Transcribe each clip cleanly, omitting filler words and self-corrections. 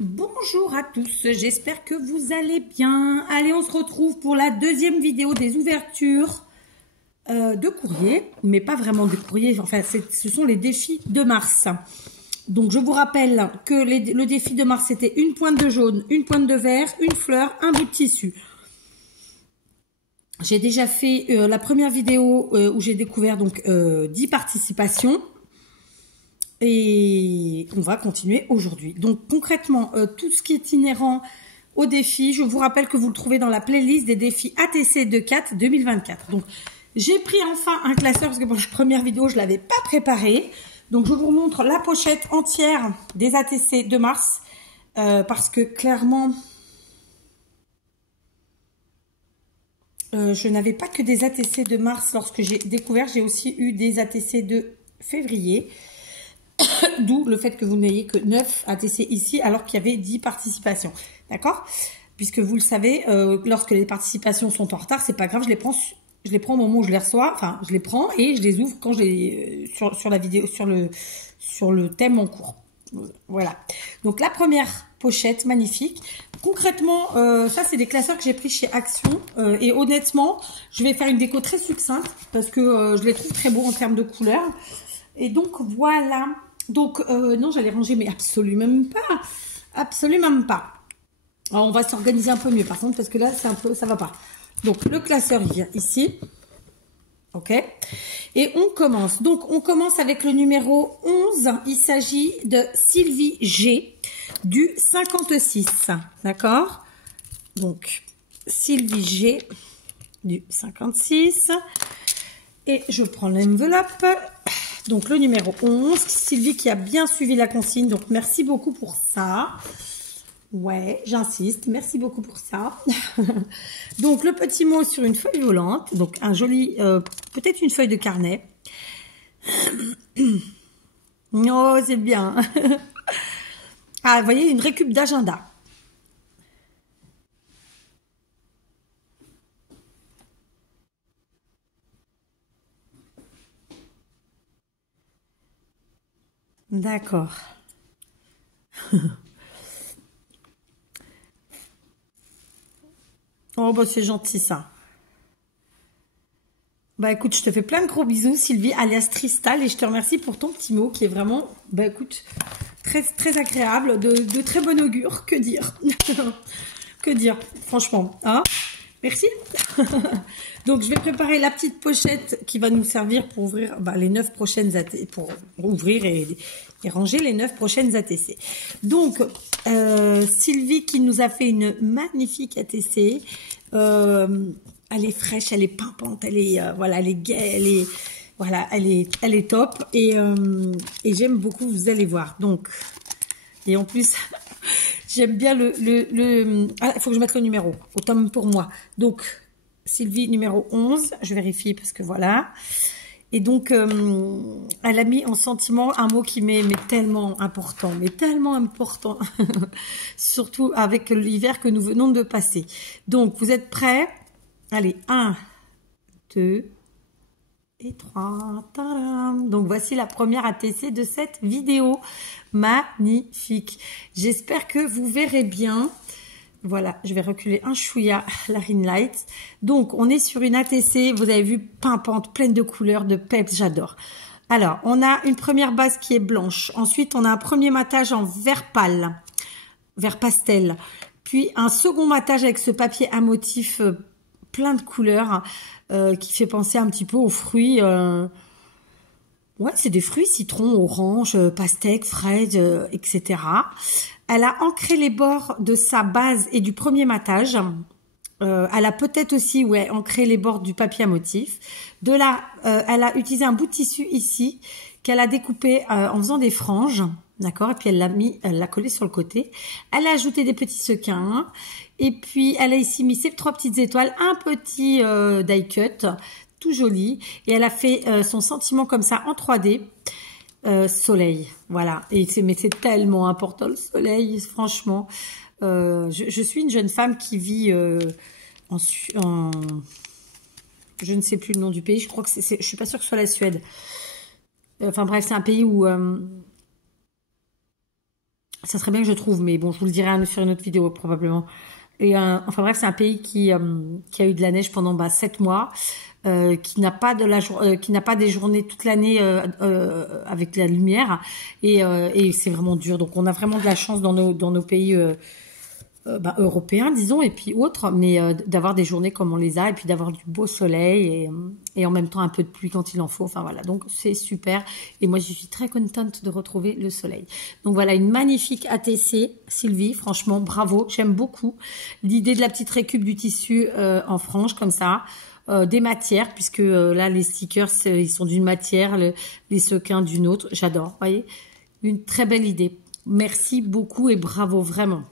Bonjour à tous, j'espère que vous allez bien. Allez, on se retrouve pour la deuxième vidéo des ouvertures de courrier, mais pas vraiment de courrier, enfin ce sont les défis de mars. Donc je vous rappelle que le défi de mars c'était une pointe de jaune, une pointe de vert, une fleur, un bout de tissu. J'ai déjà fait la première vidéo où j'ai découvert donc 10 participations. Et on va continuer aujourd'hui. Donc concrètement, tout ce qui est inhérent au défi, je vous rappelle que vous le trouvez dans la playlist des défis ATC 24 2024. Donc j'ai pris enfin un classeur parce que pour la première vidéo, je ne l'avais pas préparé. Donc je vous montre la pochette entière des ATC de mars parce que clairement, je n'avais pas que des ATC de mars lorsque j'ai découvert. J'ai aussi eu des ATC de février. D'où le fait que vous n'ayez que 9 ATC ici alors qu'il y avait 10 participations. D'accord? Puisque vous le savez, lorsque les participations sont en retard, c'est pas grave, je les prends au moment où je les reçois. Enfin, je les prends et je les ouvre quand je les sur la vidéo, sur le thème en cours. Voilà. Donc la première pochette magnifique. Concrètement, ça c'est des classeurs que j'ai pris chez Action et honnêtement, je vais faire une déco très succincte parce que je les trouve très beaux en termes de couleurs. Et donc voilà. Donc non, j'allais ranger, mais absolument pas. Absolument pas. Alors, on va s'organiser un peu mieux par contre, parce que là, c'est un peu, ça va pas. Donc le classeur, il vient ici. Ok. Et on commence. Donc on commence avec le numéro 11. Il s'agit de Sylvie G du 56. D'accord. Donc Sylvie G du 56. Et je prends l'enveloppe. Donc, le numéro 11, Sylvie qui a bien suivi la consigne. Donc, merci beaucoup pour ça. Ouais, j'insiste. Merci beaucoup pour ça. Donc, le petit mot sur une feuille volante. Donc, un joli, peut-être une feuille de carnet. Oh, c'est bien. Ah, vous voyez, une récup d'agenda. D'accord. Oh, bah, c'est gentil, ça. Bah, écoute, je te fais plein de gros bisous, Sylvie, alias Tristal, et je te remercie pour ton petit mot qui est vraiment, bah, écoute, très, très agréable, de très bon augure. Que dire? Que dire, franchement, hein? Merci. Donc, je vais préparer la petite pochette qui va nous servir pour ouvrir les 9 prochaines ATC, pour ouvrir et ranger les 9 prochaines ATC. Donc, Sylvie qui nous a fait une magnifique ATC. Elle est fraîche, elle est pimpante, elle est voilà, elle est gaie, elle est voilà, elle est top et j'aime beaucoup. Vous allez voir. Donc, et en plus. J'aime bien Ah, il faut que je mette le numéro. Autant pour moi. Donc, Sylvie, numéro 11. Je vérifie parce que voilà. Et donc, elle a mis en sentiment un mot qui m'est tellement important. Mais tellement important. Surtout avec l'hiver que nous venons de passer. Donc, vous êtes prêts? Allez, 1, 2 et 3. Tadam. Donc, voici la première ATC de cette vidéo. Magnifique. J'espère que vous verrez bien. Voilà, je vais reculer un chouïa la ring light. Donc, on est sur une ATC, vous avez vu, pimpante, pleine de couleurs, de peps, j'adore. Alors, on a une première base qui est blanche. Ensuite, on a un premier matage en vert pâle, vert pastel. Puis, un second matage avec ce papier à motif plein de couleurs qui fait penser un petit peu aux fruits... Ouais, c'est des fruits, citron, orange, pastèque, fraise, etc. Elle a ancré les bords de sa base et du premier matage. Elle a peut-être aussi, ouais, ancré les bords du papier à motif. De là, elle a utilisé un bout de tissu ici qu'elle a découpé en faisant des franges, d'accord. Et puis elle l'a collé sur le côté. Elle a ajouté des petits sequins. Et puis elle a ici mis ses 3 petites étoiles, un petit die cut. Tout joli, et elle a fait son sentiment comme ça en 3D, soleil, voilà, et mais c'est tellement important le soleil, franchement. Je suis une jeune femme qui vit en je ne sais plus le nom du pays, je crois que je suis pas sûre que ce soit la Suède. Enfin bref, c'est un pays où Ça serait bien que je trouve, mais bon, je vous le dirai sur une autre vidéo probablement. Et enfin bref, c'est un pays qui a eu de la neige pendant 7 mois, qui n'a pas qui n'a pas des journées toute l'année avec la lumière, et c'est vraiment dur. Donc on a vraiment de la chance dans nos pays européens, disons, et puis autres, mais d'avoir des journées comme on les a, et puis d'avoir du beau soleil et en même temps un peu de pluie quand il en faut. Enfin voilà, donc c'est super. Et moi, je suis très contente de retrouver le soleil. Donc voilà, une magnifique ATC, Sylvie. Franchement, bravo. J'aime beaucoup l'idée de la petite récup du tissu en frange comme ça. Des matières, puisque là, les stickers, ils sont d'une matière, les sequins d'une autre. J'adore, voyez. Une très belle idée. Merci beaucoup et bravo, vraiment.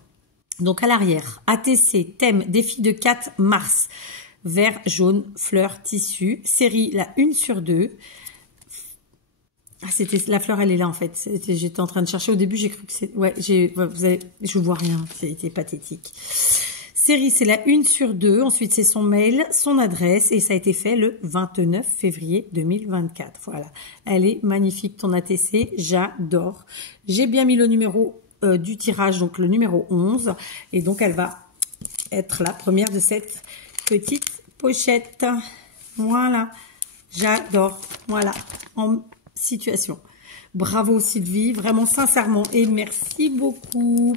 Donc à l'arrière, ATC, thème, défi de 4 mars, vert, jaune, fleur, tissu, série la 1/2. Ah, c'était la fleur, elle est là en fait. J'étais en train de chercher au début, j'ai cru que c'est... Ouais, je vois rien, c'était pathétique. Série, c'est la 1/2. Ensuite, c'est son mail, son adresse, et ça a été fait le 29 février 2024. Voilà, elle est magnifique ton ATC, j'adore. J'ai bien mis le numéro du tirage, donc le numéro 11, et donc elle va être la première de cette petite pochette. Voilà, j'adore. Voilà, en situation. Bravo Sylvie, vraiment sincèrement, et merci beaucoup.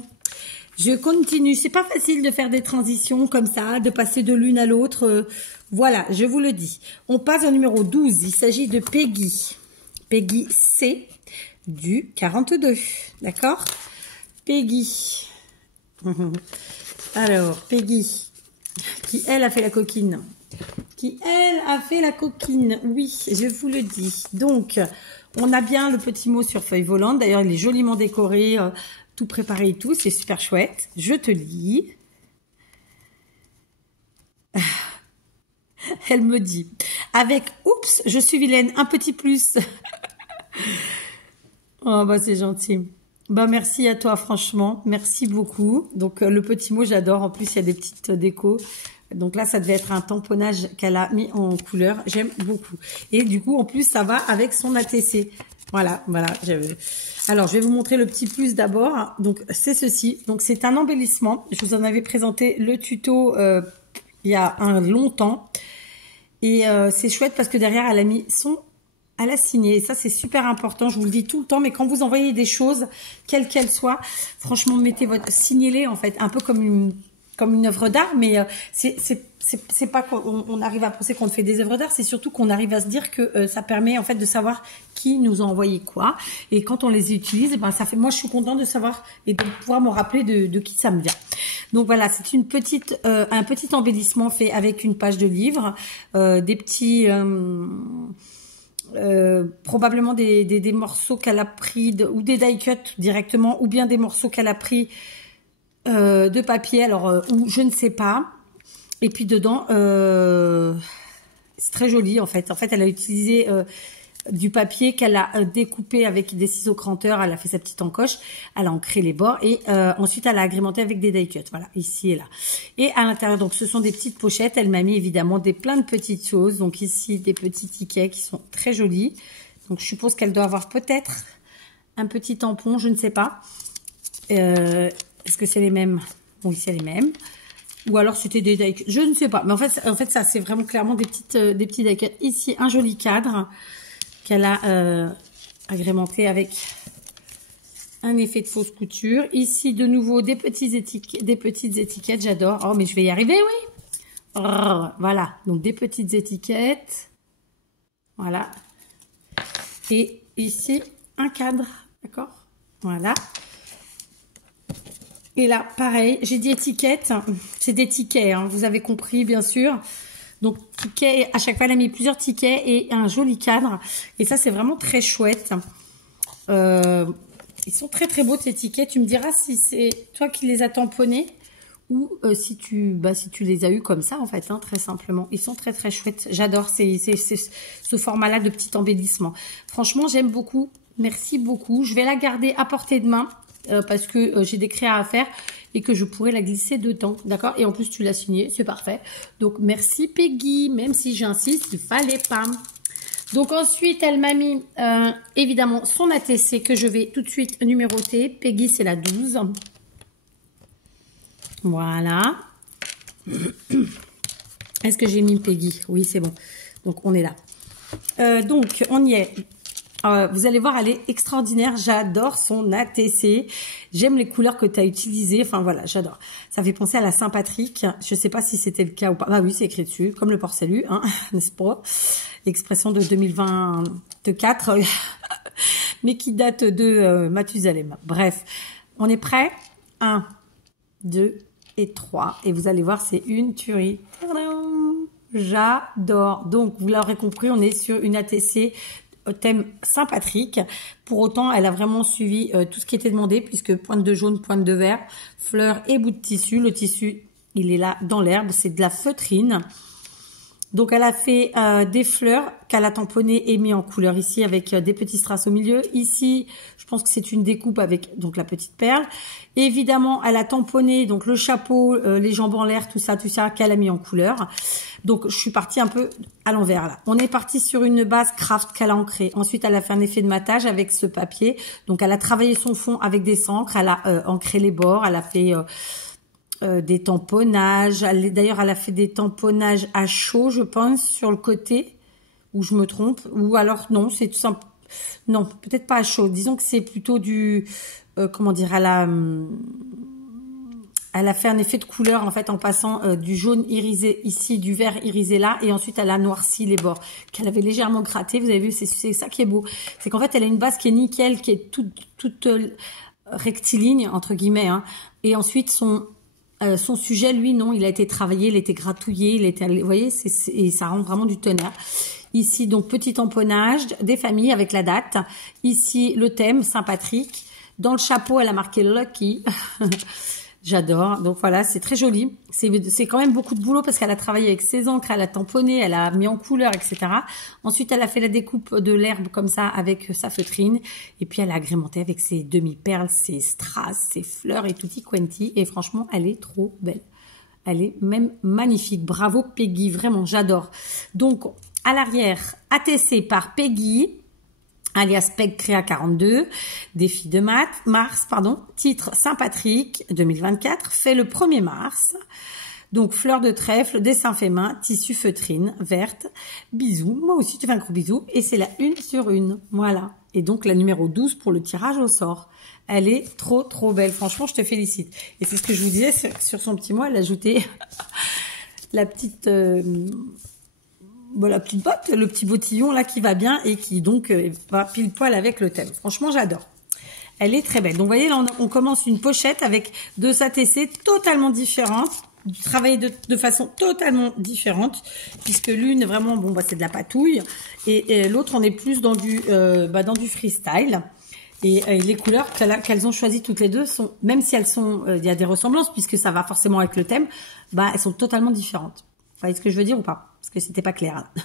Je continue, c'est pas facile de faire des transitions comme ça, de passer de l'une à l'autre. Voilà, je vous le dis. On passe au numéro 12, il s'agit de Peggy. Peggy C du 42, d'accord? Peggy. Alors, Peggy, qui elle a fait la coquine. Qui elle a fait la coquine. Oui, je vous le dis. Donc, on a bien le petit mot sur feuille volante. D'ailleurs, il est joliment décoré, tout préparé et tout. C'est super chouette. Je te lis. Elle me dit, avec oups, je suis vilaine, un petit plus. Oh, bah c'est gentil. Bah merci à toi, franchement, merci beaucoup. Donc le petit mot, j'adore. En plus, il y a des petites décos. Donc là, ça devait être un tamponnage qu'elle a mis en couleur. J'aime beaucoup. Et du coup, en plus, ça va avec son ATC. Voilà, voilà. Alors, je vais vous montrer le petit plus d'abord. Donc, c'est ceci. Donc, c'est un embellissement. Je vous en avais présenté le tuto il y a un longtemps. Et c'est chouette parce que derrière, elle a mis elle a signé. Et ça, c'est super important. Je vous le dis tout le temps. Mais quand vous envoyez des choses, quelles qu'elles soient, franchement, signez-les, en fait. Un peu comme une œuvre d'art. Mais c'est pas qu'on arrive à penser qu'on fait des œuvres d'art. C'est surtout qu'on arrive à se dire que ça permet, en fait, de savoir qui nous a envoyé quoi. Et quand on les utilise, ben, ça fait, moi, je suis contente de savoir et de pouvoir me rappeler de qui ça me vient. Donc voilà, c'est un petit embellissement fait avec une page de livre, des petits... probablement des morceaux qu'elle a pris ou des die cut directement, ou bien des morceaux qu'elle a pris de papier, alors ou je ne sais pas. Et puis dedans, c'est très joli en fait. En fait, elle a utilisé du papier qu'elle a découpé avec des ciseaux cranteurs. Elle a fait sa petite encoche, elle a ancré les bords et ensuite elle a agrémenté avec des die cut. Voilà, ici et là. Et à l'intérieur, donc ce sont des petites pochettes. Elle m'a mis évidemment plein de petites choses. Donc ici des petits tickets qui sont très jolis. Donc je suppose qu'elle doit avoir peut-être un petit tampon, je ne sais pas. Est-ce que c'est les mêmes? Oui, c'est les mêmes. Ou alors c'était des die cut. Je ne sais pas. Mais en fait ça c'est vraiment clairement des petits die cut. Ici un joli cadre qu'elle a agrémenté avec un effet de fausse couture. Ici, de nouveau, des petites étiquettes. J'adore. Oh, mais je vais y arriver, oui. Oh, voilà. Donc, des petites étiquettes. Voilà. Et ici, un cadre. D'accord? Voilà. Et là, pareil, j'ai dit étiquettes. C'est des tickets, hein, vous avez compris, bien sûr. Donc, ticket, à chaque fois, elle a mis plusieurs tickets et un joli cadre. Et ça, c'est vraiment très chouette. Ils sont très, très beaux, tes tickets. Tu me diras si c'est toi qui les as tamponnés ou si tu les as eus comme ça, en fait, hein, très simplement. Ils sont très, très chouettes. J'adore ce format-là de petit embellissement. Franchement, j'aime beaucoup. Merci beaucoup. Je vais la garder à portée de main parce que j'ai des créas à faire et que je pourrais la glisser dedans, d'accord? Et en plus, tu l'as signé, c'est parfait. Donc, merci Peggy, même si j'insiste, il fallait pas. Donc ensuite, elle m'a mis évidemment son ATC que je vais tout de suite numéroter. Peggy, c'est la 12. Voilà. Est-ce que j'ai mis Peggy? Oui, c'est bon. Donc, on est là. Donc, on y est. Vous allez voir, elle est extraordinaire. J'adore son ATC. J'aime les couleurs que tu as utilisées. Enfin, voilà, j'adore. Ça fait penser à la Saint-Patrick. Je sais pas si c'était le cas ou pas. Bah oui, c'est écrit dessus, comme le port salut, hein, n'est-ce pas? Expression de 2024, mais qui date de Mathusalem. Bref, on est prêt? 1, 2 et 3. Et vous allez voir, c'est une tuerie. J'adore. Donc, vous l'aurez compris, on est sur une ATC thème Saint-Patrick. Pour autant, elle a vraiment suivi tout ce qui était demandé, puisque pointe de jaune, pointe de vert, fleurs et bout de tissu. Le tissu, il est là dans l'herbe, c'est de la feutrine. Donc, elle a fait des fleurs qu'elle a tamponnées et mis en couleur ici avec des petits strass au milieu. Ici, je pense que c'est une découpe avec donc la petite perle. Et évidemment, elle a tamponné donc le chapeau, les jambes en l'air, tout ça qu'elle a mis en couleur. Donc, je suis partie un peu à l'envers là. On est parti sur une base craft qu'elle a ancrée. Ensuite, elle a fait un effet de matage avec ce papier. Donc, elle a travaillé son fond avec des encres. Elle a ancré les bords. Elle a fait des tamponnages. D'ailleurs, elle a fait des tamponnages à chaud, je pense, sur le côté. Ou je me trompe. Ou alors, non, c'est tout simple. Non, peut-être pas à chaud. Disons que c'est plutôt du... comment dire, elle a fait un effet de couleur en fait en passant du jaune irisé ici, du vert irisé là, et ensuite elle a noirci les bords qu'elle avait légèrement gratté. Vous avez vu, c'est ça qui est beau, c'est qu'en fait elle a une base qui est nickel, qui est toute rectiligne entre guillemets, hein. Et ensuite son sujet, lui, non, il a été travaillé, il a été gratouillé, il a été, vous voyez, et ça rend vraiment du tonnerre. Ici, donc, petit tamponnage des familles avec la date. Ici, le thème, Saint-Patrick. Dans le chapeau, elle a marqué Lucky. J'adore. Donc voilà, c'est très joli. C'est quand même beaucoup de boulot parce qu'elle a travaillé avec ses encres, elle a tamponné, elle a mis en couleur, etc. Ensuite, elle a fait la découpe de l'herbe comme ça avec sa feutrine. Et puis, elle a agrémenté avec ses demi-perles, ses strass, ses fleurs et tutti quanti. Et franchement, elle est trop belle. Elle est même magnifique. Bravo Peggy, vraiment, j'adore. Donc, à l'arrière, ATC par Peggy, alias Peg Créa 42, défi de mars, titre Saint-Patrick 2024, fait le 1er mars. Donc, fleur de trèfle, dessin fait main, tissu feutrine, verte, bisous. Moi aussi, tu fais un gros bisou. Et c'est la 1/1. Voilà. Et donc, la numéro 12 pour le tirage au sort. Elle est trop, trop belle. Franchement, je te félicite. Et c'est ce que je vous disais sur son petit mot. Elle a ajouté la petite botte, le petit bottillon là qui va bien et qui donc va pile poil avec le thème. Franchement, j'adore. Elle est très belle. Donc, vous voyez, là, on commence une pochette avec deux ATC totalement différentes, travaillées de façon totalement différente, puisque l'une, vraiment, bon, bah, c'est de la patouille, et l'autre, on est plus dans du freestyle. Et les couleurs qu'elles ont choisies toutes les deux sont, même si elles sont, il y a des ressemblances, puisque ça va forcément avec le thème, bah, elles sont totalement différentes. Vous voyez ce que je veux dire ou pas? Parce que c'était pas clair. Hein.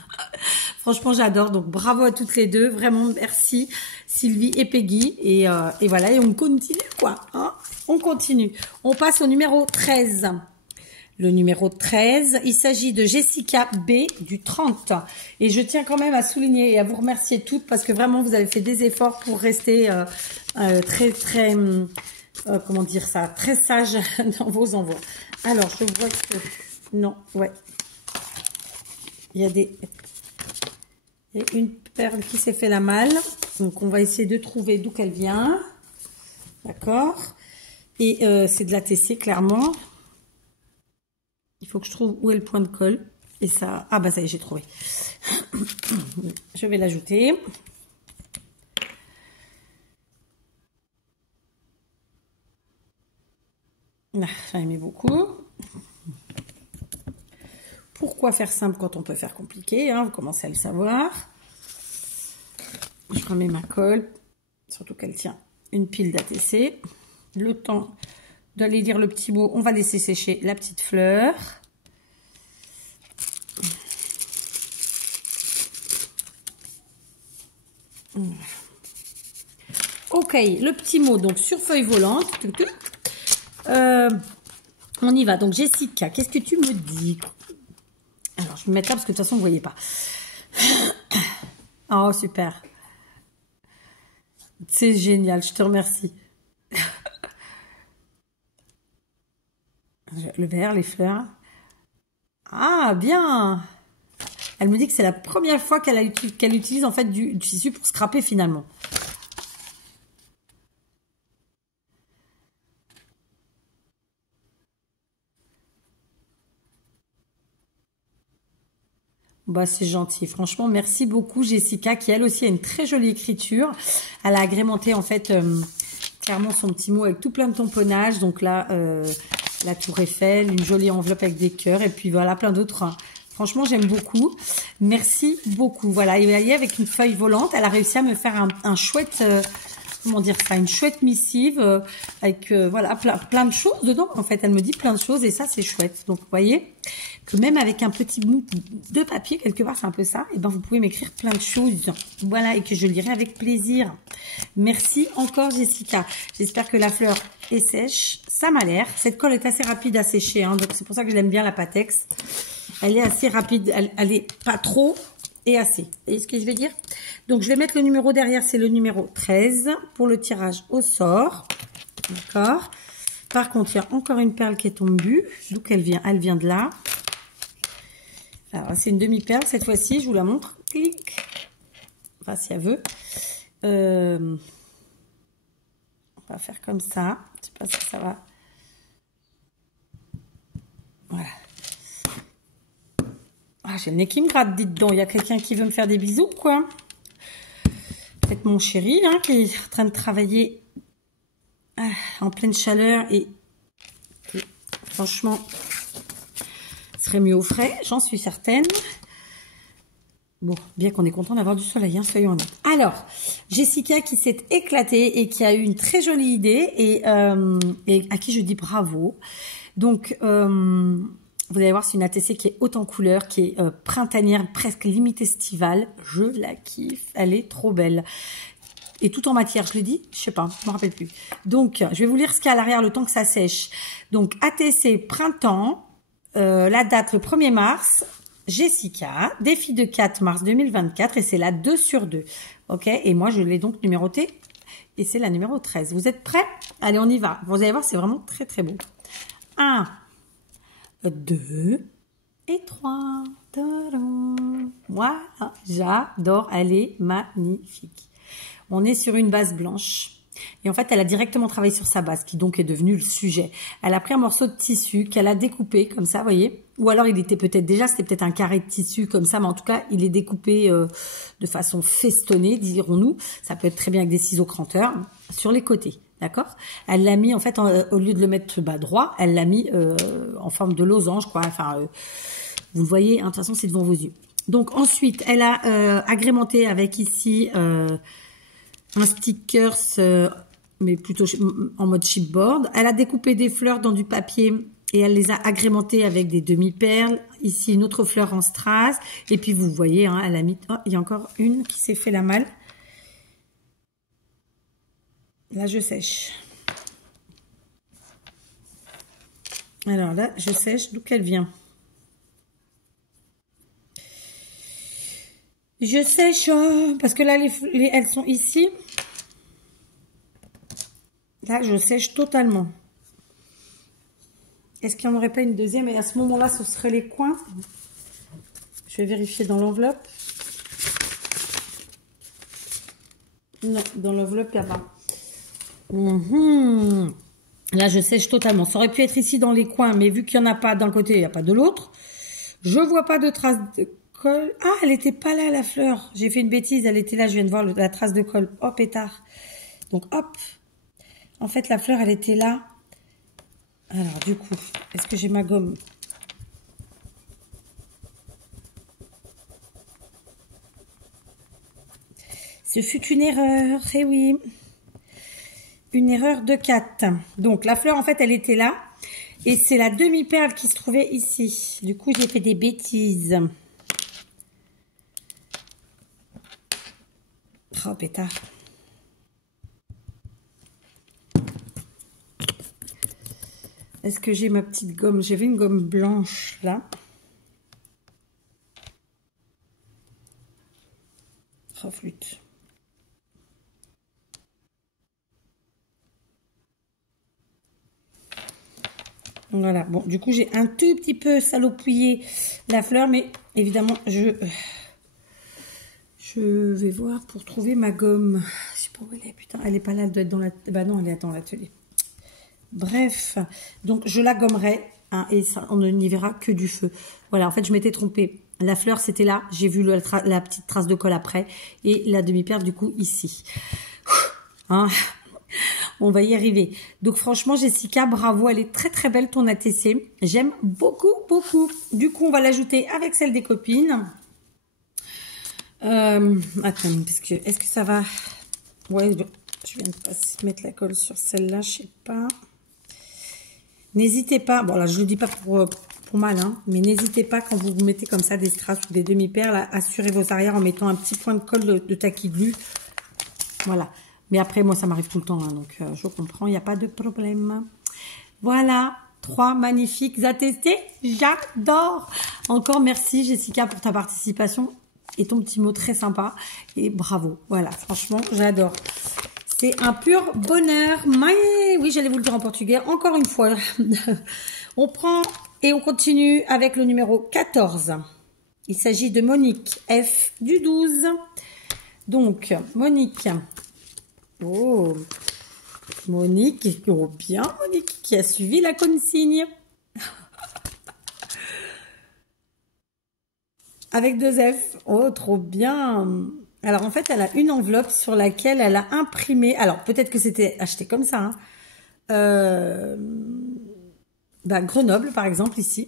Franchement, j'adore. Donc, bravo à toutes les deux. Vraiment, merci Sylvie et Peggy. Et voilà, et on continue, quoi. Hein, on continue. On passe au numéro 13. Le numéro 13, il s'agit de Jessica B du 30. Et je tiens quand même à souligner et à vous remercier toutes parce que vraiment, vous avez fait des efforts pour rester très, très, comment dire ça, très sage dans vos envois. Alors, je vois que... Non, ouais. Il y a une perle qui s'est fait la malle. Donc, on va essayer de trouver d'où qu'elle vient. D'accord. Et c'est de la TC, clairement. Il faut que je trouve où est le point de colle. Et ça... Ah, bah ça y est, j'ai trouvé. Je vais l'ajouter. Ah, j'en aimé beaucoup. Pourquoi faire simple quand on peut faire compliqué, hein, vous commencez à le savoir. Je remets ma colle, surtout qu'elle tient une pile d'ATC. Le temps d'aller lire le petit mot, on va laisser sécher la petite fleur. Ok, le petit mot, donc sur feuille volante. On y va. Donc Jessica, qu'est-ce que tu me dis ? Alors, je vais me mettre là parce que de toute façon, vous ne voyez pas. Oh, super. C'est génial, je te remercie. Le verre, les fleurs. Ah, bien. Elle me dit que c'est la première fois qu'elle utilise en fait du tissu pour scraper finalement. Bah, c'est gentil. Franchement, merci beaucoup, Jessica, qui elle aussi a une très jolie écriture. Elle a agrémenté en fait clairement son petit mot avec tout plein de tamponnage. Donc là, la Tour Eiffel, une jolie enveloppe avec des cœurs, et puis voilà, plein d'autres, hein. Franchement, j'aime beaucoup. Merci beaucoup. Voilà, et vous voyez, avec une feuille volante, elle a réussi à me faire un chouette, comment dire ça, une chouette missive avec voilà plein de choses dedans. En fait, elle me dit plein de choses et ça, c'est chouette. Donc, vous voyez que même avec un petit bout de papier quelque part, c'est un peu ça. Et ben, vous pouvez m'écrire plein de choses. Voilà, et que je lirai avec plaisir. Merci encore, Jessica. J'espère que la fleur est sèche. Ça m'a l'air. Cette colle est assez rapide à sécher, hein, donc c'est pour ça que je l'aime bien, la Patex. Elle est assez rapide, elle est pas trop et assez. Vous voyez ce que je veux dire? Donc, je vais mettre le numéro derrière, c'est le numéro 13 pour le tirage au sort. D'accord? Par contre, il y a encore une perle qui est tombée. D'où qu'elle vient? Elle vient de là. Alors, c'est une demi-perle cette fois-ci, je vous la montre. Clic. Enfin, si elle veut. On va faire comme ça. Je sais pas si ça va. Voilà. Ah, j'ai le nez qui me gratte, dites donc. Il y a quelqu'un qui veut me faire des bisous, quoi. Peut-être mon chéri, hein, qui est en train de travailler en pleine chaleur et franchement, serait mieux au frais, j'en suis certaine. Bon, bien qu'on est content d'avoir du soleil, hein, soyons honnêtes. Alors, Jessica qui s'est éclatée et qui a eu une très jolie idée et à qui je dis bravo. Donc, vous allez voir, c'est une ATC qui est haute en couleurs, qui est printanière, presque limite estivale. Je la kiffe, elle est trop belle. Et tout en matière, je l'ai dit? Je sais pas, je me rappelle plus. Donc, je vais vous lire ce qu'il y a à l'arrière, le temps que ça sèche. Donc, ATC printemps, la date le 1er mars, Jessica, défi de 4 mars 2024, et c'est la 2 sur 2. Ok? Et moi, je l'ai donc numérotée, et c'est la numéro 13. Vous êtes prêts? Allez, on y va. Vous allez voir, c'est vraiment très, très beau. 1, 2 et 3. Tadam. Voilà, j'adore, elle est magnifique. On est sur une base blanche. Et en fait, elle a directement travaillé sur sa base, qui donc est devenue le sujet. Elle a pris un morceau de tissu qu'elle a découpé, comme ça, vous voyez. Ou alors, il était peut-être déjà, c'était peut-être un carré de tissu comme ça, mais en tout cas, il est découpé de façon festonnée, dirons-nous. Ça peut être très bien avec des ciseaux cranteurs, sur les côtés, d'accord? Elle l'a mis, en fait, au lieu de le mettre droit, elle l'a mis en forme de losange, quoi. Enfin, vous le voyez, hein, de toute façon, c'est devant vos yeux. Donc, ensuite, elle a agrémenté avec ici... un stickers, mais plutôt en mode chipboard. Elle a découpé des fleurs dans du papier et elle les a agrémentées avec des demi-perles. Ici, une autre fleur en strass. Et puis, vous voyez, hein, elle a mis... Oh, il y a encore une qui s'est fait la malle. Là, je sèche. Alors là, je sèche. D'où qu'elle vient? Je sèche parce que là, elles sont ici. Là, je sèche totalement. Est-ce qu'il n'y en aurait pas une deuxième? Et à ce moment-là, ce serait les coins. Je vais vérifier dans l'enveloppe. Non, dans l'enveloppe, il n'y a pas. Là, je sèche totalement. Ça aurait pu être ici dans les coins, mais vu qu'il n'y en a pas d'un côté, il n'y a pas de l'autre. Je vois pas de traces de colle. Ah, elle n'était pas là, la fleur. J'ai fait une bêtise, elle était là, je viens de voir la trace de colle. Oh, pétard. Donc, hop. En fait, la fleur, elle était là. Alors, du coup, est-ce que j'ai ma gomme? Ce fut une erreur, eh oui. Une erreur de 4. Donc, la fleur, en fait, elle était là. Et c'est la demi-perle qui se trouvait ici. Du coup, j'ai fait des bêtises. Oh, pétard. Est-ce que j'ai ma petite gomme? J'avais une gomme blanche, là. Oh, Voilà, bon, du coup, j'ai un tout petit peu salopouillé la fleur, mais évidemment, je vais voir pour trouver ma gomme. Je sais pas où elle est, putain, elle est pas là, elle doit être dans la... Bah non, elle est dans l'atelier. Bref, donc je la gommerai, hein, et ça, on n'y verra que du feu. Voilà, en fait, je m'étais trompée. La fleur, c'était là, j'ai vu la petite trace de colle après, et la demi-perle, du coup, ici. Hein, on va y arriver. Donc franchement, Jessica, bravo, elle est très très belle ton ATC. J'aime beaucoup, beaucoup. Du coup, on va l'ajouter avec celle des copines. Attends, parce que est-ce que ça va... Ouais, je viens de pas mettre la colle sur celle-là, je sais pas. N'hésitez pas, bon là je le dis pas pour mal, hein, mais n'hésitez pas quand vous mettez comme ça des strass ou des demi-perles, à assurer vos arrières en mettant un petit point de colle de taquis glu. Voilà. Mais après, moi, ça m'arrive tout le temps, hein, donc je comprends, il n'y a pas de problème. Voilà, 3 magnifiques ATC, j'adore. Encore merci Jessica pour ta participation et ton petit mot très sympa. Et bravo, voilà, franchement, j'adore. C'est un pur bonheur. Mais oui, j'allais vous le dire en portugais, encore une fois. On prend et on continue avec le numéro 14. Il s'agit de Monique F du 12. Donc, Monique... Oh, Monique, oh bien Monique, qui a suivi la consigne. Avec 2 F, oh trop bien. Alors en fait, elle a une enveloppe sur laquelle elle a imprimé, alors peut-être que c'était acheté comme ça, hein. Grenoble par exemple ici.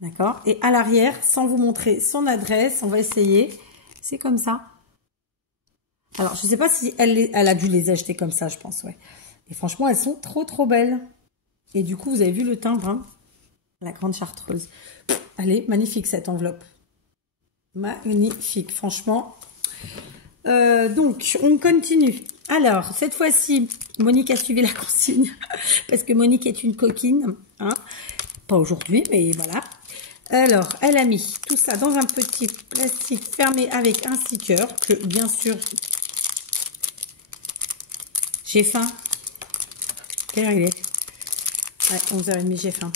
D'accord, et à l'arrière, sans vous montrer son adresse, on va essayer, c'est comme ça. Alors, je ne sais pas si elle a dû les acheter comme ça, je pense, ouais. Et franchement, elles sont trop, trop belles. Et du coup, vous avez vu le timbre, hein, la grande chartreuse. Elle est magnifique, cette enveloppe. Magnifique, franchement. Donc, on continue. Alors, cette fois-ci, Monique a suivi la consigne. Parce que Monique est une coquine. Hein. Pas aujourd'hui, mais voilà. Alors, elle a mis tout ça dans un petit plastique fermé avec un sticker que, bien sûr... J'ai faim. Quelle heure il est? Ouais, 11h30, j'ai faim.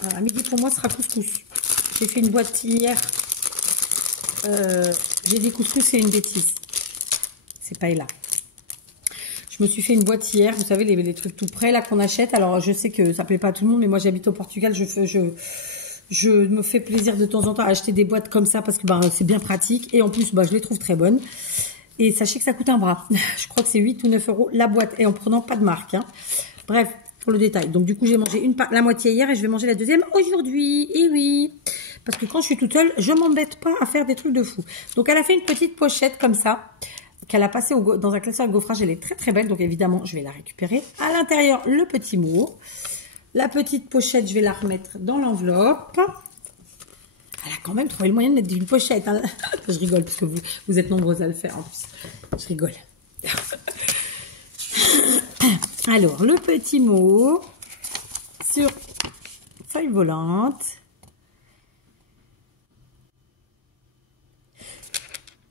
Alors, à midi, pour moi, ce sera couscous. J'ai fait une boîte hier. J'ai dit couscous, c'est une bêtise. C'est pas là. Je me suis fait une boîte hier. Vous savez, les trucs tout prêts, là, qu'on achète. Alors, je sais que ça plaît pas à tout le monde, mais moi, j'habite au Portugal. Je me fais plaisir de temps en temps à acheter des boîtes comme ça parce que c'est bien pratique. Et en plus, je les trouve très bonnes. Et sachez que ça coûte un bras. Je crois que c'est 8 ou 9 euros la boîte. Et en prenant pas de marque. Hein. Bref, pour le détail. Donc, du coup, j'ai mangé la moitié hier et je vais manger la deuxième aujourd'hui. Et oui. Parce que quand je suis toute seule, je m'embête pas à faire des trucs de fou. Donc, elle a fait une petite pochette comme ça. Qu'elle a passée dans un classeur de gaufrage. Elle est très, très belle. Donc, évidemment, je vais la récupérer. À l'intérieur, le petit mot. La petite pochette, je vais la remettre dans l'enveloppe. Elle a quand même trouvé le moyen de mettre une pochette. Hein. Je rigole parce que vous êtes nombreuses à le faire en plus. Je rigole. Alors, le petit mot sur feuille volante.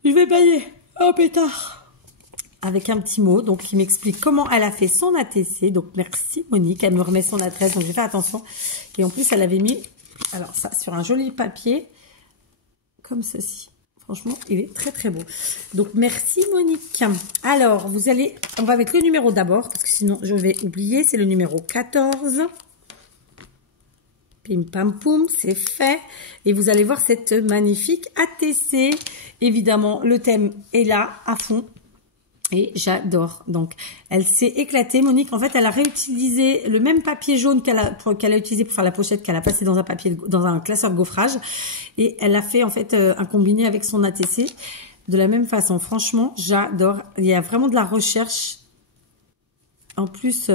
Je vais payer. Oh pétard. Avec un petit mot, donc qui m'explique comment elle a fait son ATC. Donc merci Monique, elle me remet son adresse, donc j'ai fait attention. Et en plus, elle avait mis, alors ça, sur un joli papier, comme ceci. Franchement, il est très très beau. Donc merci Monique. Alors, on va mettre le numéro d'abord, parce que sinon je vais oublier, c'est le numéro 14. Pim pam poum, c'est fait. Et vous allez voir cette magnifique ATC. Évidemment, le thème est là, à fond. Et j'adore. Donc, elle s'est éclatée. Monique, en fait, elle a réutilisé le même papier jaune qu'elle a utilisé pour faire la pochette, qu'elle a passé dans un classeur de gaufrage. Et elle a fait, en fait, un combiné avec son ATC de la même façon. Franchement, j'adore. Il y a vraiment de la recherche. En plus,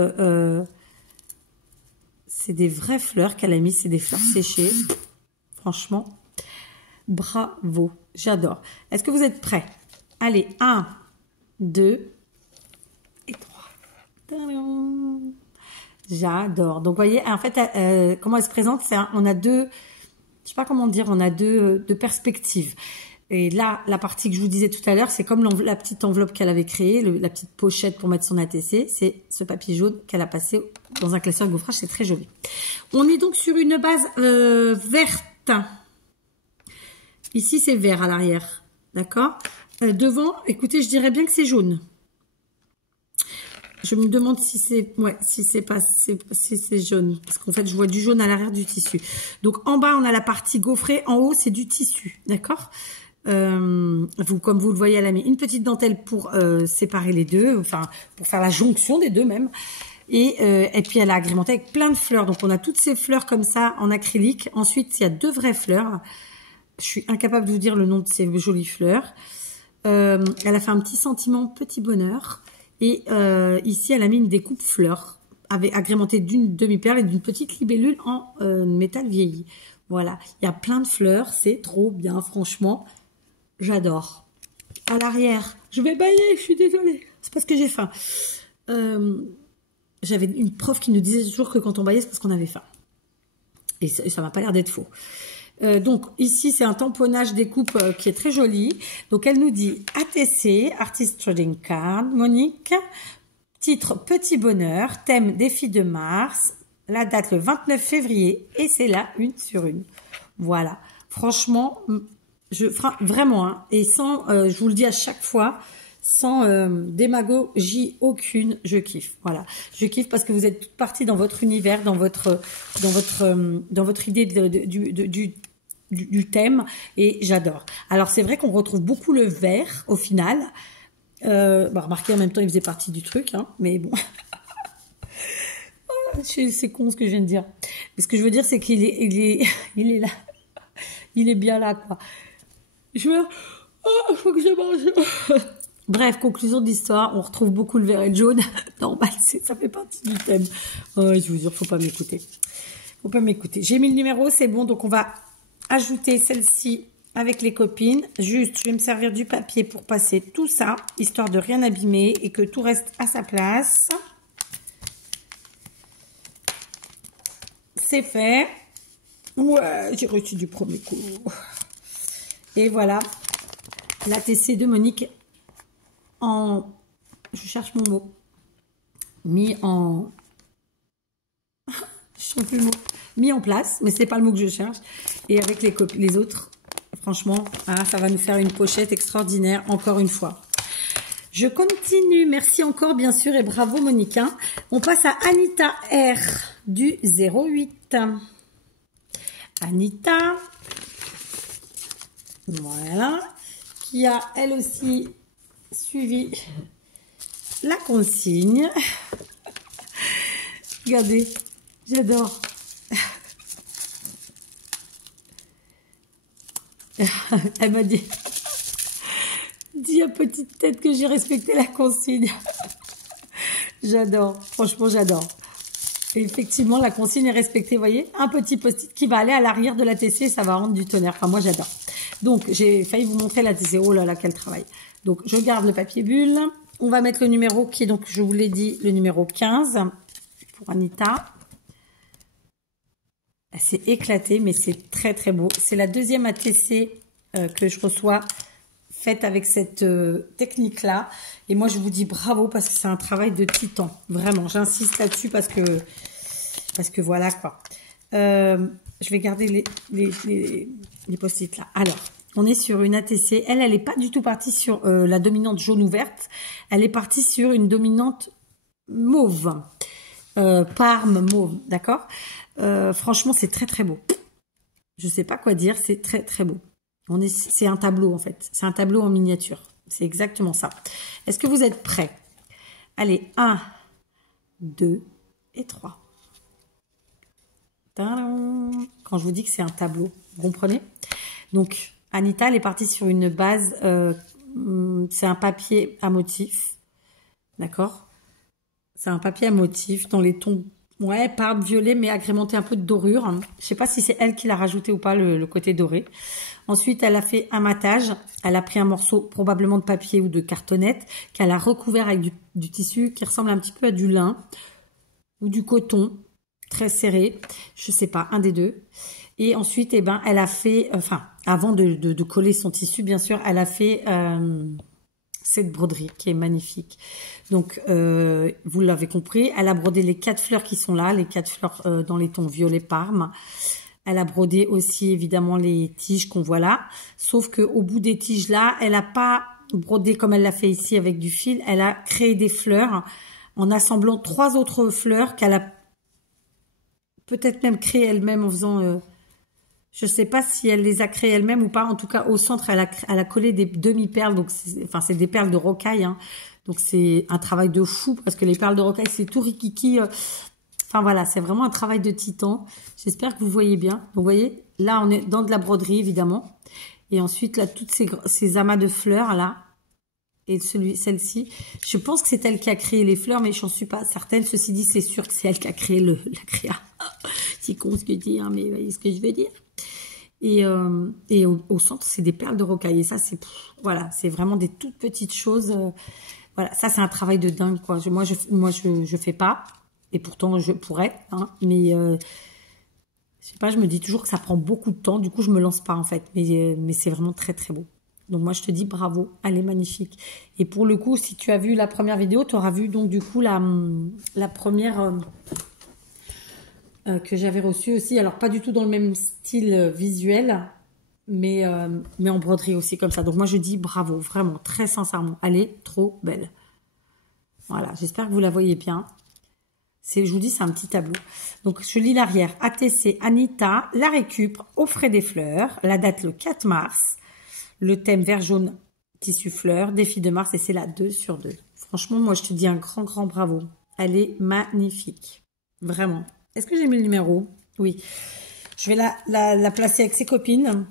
c'est des vraies fleurs qu'elle a mis. C'est des fleurs séchées. Franchement, bravo. J'adore. Est-ce que vous êtes prêts? Allez, 1, 2 et 3. J'adore. Donc, vous voyez, en fait, comment elle se présente, on a deux, je sais pas comment dire, on a deux perspectives. Et là, la partie que je vous disais tout à l'heure, c'est comme la petite enveloppe qu'elle avait créée, la petite pochette pour mettre son ATC. C'est ce papier jaune qu'elle a passé dans un classeur gaufrage. C'est très joli. On est donc sur une base verte. Ici, c'est vert à l'arrière. D'accord? Devant, écoutez, je dirais bien que c'est jaune. Je me demande si c'est si c'est jaune, parce qu'en fait je vois du jaune à l'arrière du tissu. Donc en bas on a la partie gaufrée, en haut c'est du tissu, d'accord. Comme vous le voyez, elle a mis une petite dentelle pour séparer les deux, enfin pour faire la jonction des deux même. Et puis elle a agrémenté avec plein de fleurs. Donc on a toutes ces fleurs comme ça en acrylique. Ensuite il y a 2 vraies fleurs. Je suis incapable de vous dire le nom de ces jolies fleurs. Elle a fait un petit sentiment petit bonheur. Et ici, elle a mis une découpe fleurs, agrémentée d'une demi-perle et d'une petite libellule en métal vieilli. Voilà, il y a plein de fleurs, c'est trop bien, franchement, j'adore. À l'arrière, je vais bailler, je suis désolée, c'est parce que j'ai faim. J'avais une prof qui nous disait toujours que quand on baillait, c'est parce qu'on avait faim. Et ça m'a pas l'air d'être faux. Donc ici c'est un tamponnage découpe qui est très joli. Donc elle nous dit ATC, Artist Trading Card, Monique, titre Petit Bonheur, thème défi de mars, la date le 29 février et c'est là 1 sur 1. Voilà, franchement, vraiment, hein, et sans, je vous le dis à chaque fois, sans démagogie aucune, je kiffe. Voilà, je kiffe parce que vous êtes toutes parties dans votre univers, dans votre idée du thème, et j'adore. Alors c'est vrai qu'on retrouve beaucoup le vert au final. Remarquez, en même temps il faisait partie du truc, hein, mais bon. C'est con ce que je viens de dire. Mais ce que je veux dire, c'est qu'il est là. Il est bien là, quoi. Faut que je mange. Bref, conclusion de l'histoire, on retrouve beaucoup le vert et le jaune. Normal, ça fait partie du thème. Oh, je vous jure, faut pas m'écouter. Faut pas m'écouter. J'ai mis le numéro, c'est bon. Donc, on va ajouter celle-ci avec les copines. Juste, je vais me servir du papier pour passer tout ça, histoire de rien abîmer et que tout reste à sa place. C'est fait. Ouais, j'ai reçu du premier coup. Et voilà, l'ATC de Monique je cherche mon mot, mis en place, mais c'est pas le mot que je cherche. Et avec les autres, franchement, ça va nous faire une pochette extraordinaire encore une fois. Je continue, merci encore bien sûr et bravo Monique. On passe à Anita R du 08. Anita, voilà, qui a elle aussi suivi la consigne. Regardez, j'adore. Elle m'a dit à petite tête que j'ai respecté la consigne. J'adore, franchement j'adore. Et effectivement, la consigne est respectée, vous voyez. Un petit post-it qui va aller à l'arrière de l'ATC, ça va rendre du tonnerre. Enfin, moi, j'adore. Donc, j'ai failli vous montrer l'ATC. Oh là là, quel travail. Donc, je garde le papier bulle. On va mettre le numéro qui est donc, je vous l'ai dit, le numéro 15 pour Anita. Elle s'est éclatée, mais c'est très, très beau. C'est la deuxième ATC que je reçois faite avec cette technique-là. Et moi, je vous dis bravo parce que c'est un travail de titan. Vraiment, j'insiste là-dessus parce que voilà quoi. Je vais garder les post-it là. Alors, on est sur une ATC. Elle n'est pas du tout partie sur la dominante jaune ou verte. Elle est partie sur une dominante mauve. Parme mauve, d'accord. Franchement, c'est très très beau. Je sais pas quoi dire, c'est très très beau. C'est un tableau en fait. C'est un tableau en miniature. C'est exactement ça. Est-ce que vous êtes prêts? Allez, 1, 2 et 3. Tadam. Quand je vous dis que c'est un tableau, vous comprenez? Donc, Anita, elle est partie sur une base, c'est un papier à motif. D'accord? C'est un papier à motif dans les tons, ouais, parme violet, mais agrémenté un peu de dorure. Je sais pas si c'est elle qui l'a rajouté ou pas, le côté doré. Ensuite, elle a fait un matage. Elle a pris un morceau probablement de papier ou de cartonnette qu'elle a recouvert avec du tissu qui ressemble un petit peu à du lin ou du coton très serré. Je sais pas, un des deux. Et ensuite, eh ben, elle a fait, enfin, avant de coller son tissu, bien sûr, elle a fait cette broderie qui est magnifique. Donc, vous l'avez compris, elle a brodé les 4 fleurs qui sont là, les 4 fleurs dans les tons violet parme. Elle a brodé aussi, évidemment, les tiges qu'on voit là. Sauf que au bout des tiges là, elle n'a pas brodé comme elle l'a fait ici avec du fil. Elle a créé des fleurs en assemblant 3 autres fleurs qu'elle a peut-être même créées elle-même en faisant... je ne sais pas si elle les a créées elle-même ou pas. En tout cas, au centre, elle a collé des demi-perles. Donc, c'est des perles de rocaille. Hein. Donc, c'est un travail de fou parce que les perles de rocaille, c'est tout rikiki. Enfin, voilà, c'est vraiment un travail de titan. J'espère que vous voyez bien. Donc, vous voyez, là, on est dans de la broderie, évidemment. Et ensuite, là, toutes ces amas de fleurs, là. Et celle-ci. Je pense que c'est elle qui a créé les fleurs, mais je n'en suis pas certaine. Ceci dit, c'est sûr que c'est elle qui a créé la créa. C'est con ce que je dis, hein, mais vous voyez ce que je veux dire. Et au centre, c'est des perles de rocaille. Et ça, voilà, c'est vraiment des toutes petites choses. Voilà, ça, c'est un travail de dingue, quoi. Moi, je fais pas. Et pourtant, je pourrais. Hein, mais je sais pas, je me dis toujours que ça prend beaucoup de temps. Du coup, je me lance pas, en fait. Mais c'est vraiment très, très beau. Donc, moi, je te dis bravo. Elle est magnifique. Et pour le coup, si tu as vu la première vidéo, tu auras vu, donc, du coup, la première... que j'avais reçu aussi, alors pas du tout dans le même style visuel, mais en broderie aussi comme ça. Donc moi je dis bravo, vraiment, très sincèrement, elle est trop belle. Voilà, j'espère que vous la voyez bien. Je vous dis, c'est un petit tableau. Donc je lis l'arrière. ATC Anita, la récup, au frais des fleurs, la date le 4 mars, le thème vert jaune tissu fleurs, défi de mars, et c'est la 2/2. Franchement, moi je te dis un grand bravo. Elle est magnifique, vraiment. Est-ce que j'ai mis le numéro? Oui. Je vais la placer avec ses copines.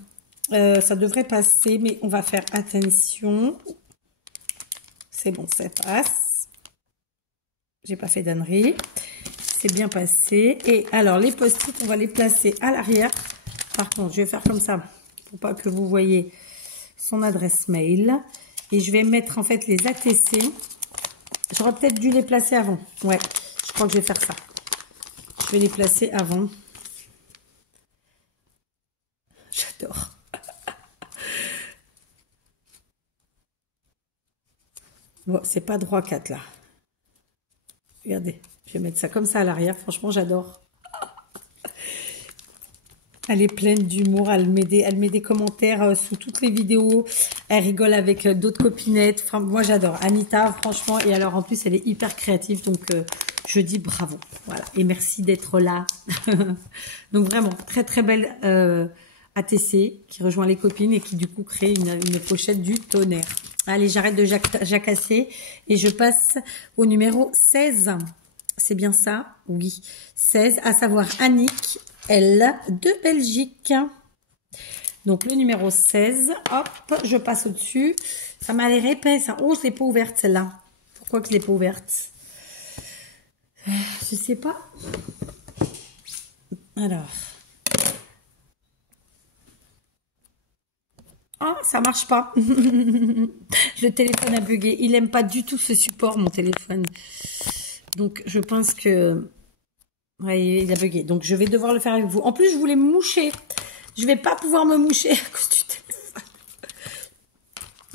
Ça devrait passer, mais on va faire attention. C'est bon, ça passe. J'ai pas fait d'ânerie. C'est bien passé. Et alors, les post-it, on va les placer à l'arrière. Par contre, je vais faire comme ça pour pas que vous voyez son adresse mail. Et je vais mettre en fait les ATC. J'aurais peut-être dû les placer avant. Ouais, je crois que je vais faire ça. Je vais les placer avant. J'adore. Bon, c'est pas droit 4 là. Regardez, je vais mettre ça comme ça à l'arrière. Franchement, j'adore. Elle est pleine d'humour. Elle met des commentaires sous toutes les vidéos. Elle rigole avec d'autres copinettes. Enfin, moi, j'adore. Anita, franchement. Et alors, en plus, elle est hyper créative. Donc, je dis bravo. Voilà. Et merci d'être là. Donc, vraiment, très belle ATC qui rejoint les copines et qui, du coup, crée une pochette du tonnerre. Allez, j'arrête de jacasser et je passe au numéro 16. C'est bien ça? Oui. 16, à savoir Annick L de Belgique. Donc, le numéro 16. Hop, je passe au-dessus. Ça m'a l'air épais, ça. Oh, je l'ai pas ouverte, celle-là. Pourquoi que je l'ai pas ouverte? Je sais pas. Alors. Ah, ça marche pas. Le téléphone a bugué. Il aime pas du tout ce support, mon téléphone. Donc, je pense que... Ouais, il a bugué. Donc, je vais devoir le faire avec vous. En plus, je voulais me moucher. Je vais pas pouvoir me moucher à cause du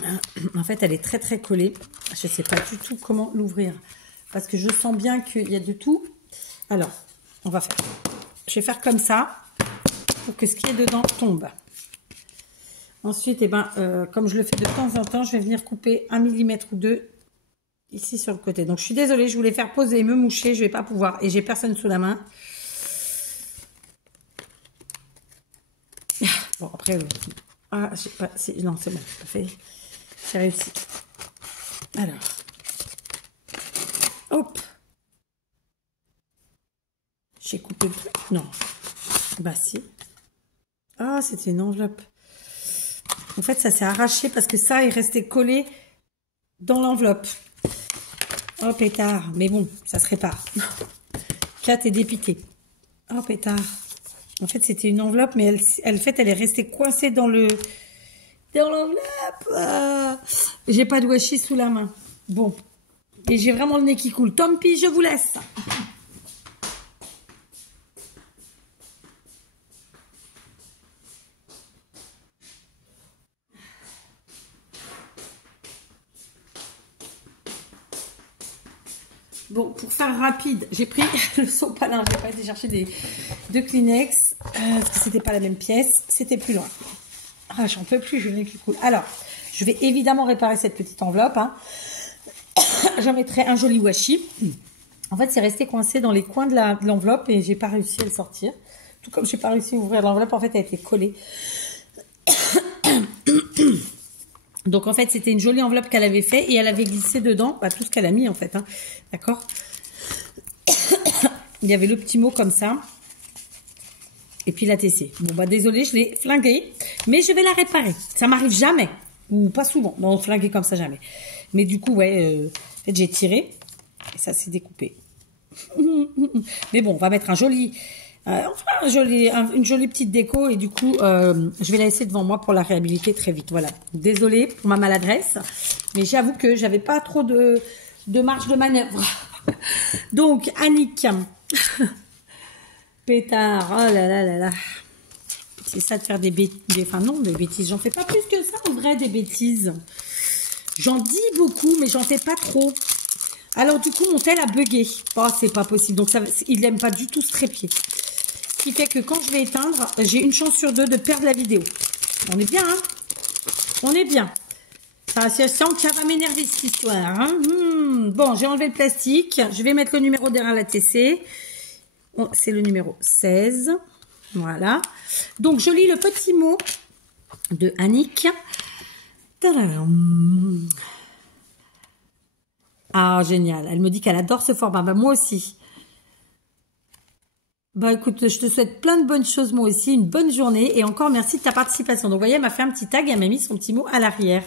téléphone. En fait, elle est très collée. Je sais pas du tout comment l'ouvrir. Parce que je sens bien qu'il y a de tout. Alors, on va faire... Je vais faire comme ça pour que ce qui est dedans tombe. Ensuite, eh ben, comme je le fais de temps en temps, je vais venir couper 1 mm ou 2 ici sur le côté. Donc, je suis désolée, je voulais faire poser et me moucher. Je vais pas pouvoir. Et j'ai personne sous la main. Bon, après, ah, j'ai pas, non, c'est bon. J'ai réussi. Alors. Hop. J'ai coupé le truc. Non. Bah, si. Ah, c'était une enveloppe. En fait, ça s'est arraché parce que ça est resté collé dans l'enveloppe. Oh, pétard. Mais bon, ça se répare. Kat est dépitée. Oh, pétard. En fait, c'était une enveloppe, mais elle est restée coincée dans l'enveloppe. J'ai pas de washi sous la main. Bon. Et j'ai vraiment le nez qui coule. Tant pis, je vous laisse. Bon, pour faire rapide, j'ai pris le sopalin. J'ai pas été chercher deux Kleenex parce que c'était pas la même pièce. C'était plus loin. Ah, j'en peux plus, je n'ai qui coule. Alors, je vais évidemment réparer cette petite enveloppe. Hein. J'en mettrai un joli washi. En fait, c'est resté coincé dans les coins de l'enveloppe et j'ai pas réussi à le sortir. Tout comme j'ai pas réussi à ouvrir l'enveloppe, en fait, elle a été collée. Donc, en fait, c'était une jolie enveloppe qu'elle avait fait et elle avait glissé dedans tout ce qu'elle a mis, en fait. Hein. D'accord. Il y avait le petit mot comme ça. Et puis la TC. Bon, bah, désolé, je l'ai flinguée. Mais je vais la réparer. Ça m'arrive jamais. Ou pas souvent. Non, flinguer comme ça, jamais. Mais du coup, ouais, en fait, j'ai tiré. Et ça s'est découpé. Mais bon, on va mettre un joli... une jolie petite déco et du coup je vais la laisser devant moi pour la réhabiliter très vite. Voilà, désolée pour ma maladresse, mais j'avoue que j'avais pas trop de marge de manœuvre. Donc Annick, pétard, oh là là là là, c'est ça de faire des bêtises. Enfin non, des bêtises, j'en fais pas plus que ça en vrai, des bêtises. J'en dis beaucoup mais j'en fais pas trop. Alors du coup mon tel a bugué. Oh, c'est pas possible, donc ça, il n'aime pas du tout ce trépied. Ce qui fait que quand je vais éteindre, j'ai une chance sur deux de perdre la vidéo. On est bien, hein? On est bien. Ça sent que ça va m'énerver cette histoire. Hein. Bon, j'ai enlevé le plastique. Je vais mettre le numéro derrière la TC. Bon, c'est le numéro 16. Voilà. Donc, je lis le petit mot de Annick. Tadam. Ah, génial. Elle me dit qu'elle adore ce format. Bah, moi aussi. Bah écoute, je te souhaite plein de bonnes choses moi aussi, une bonne journée et encore merci de ta participation. Donc vous voyez, elle m'a fait un petit tag et elle m'a mis son petit mot à l'arrière.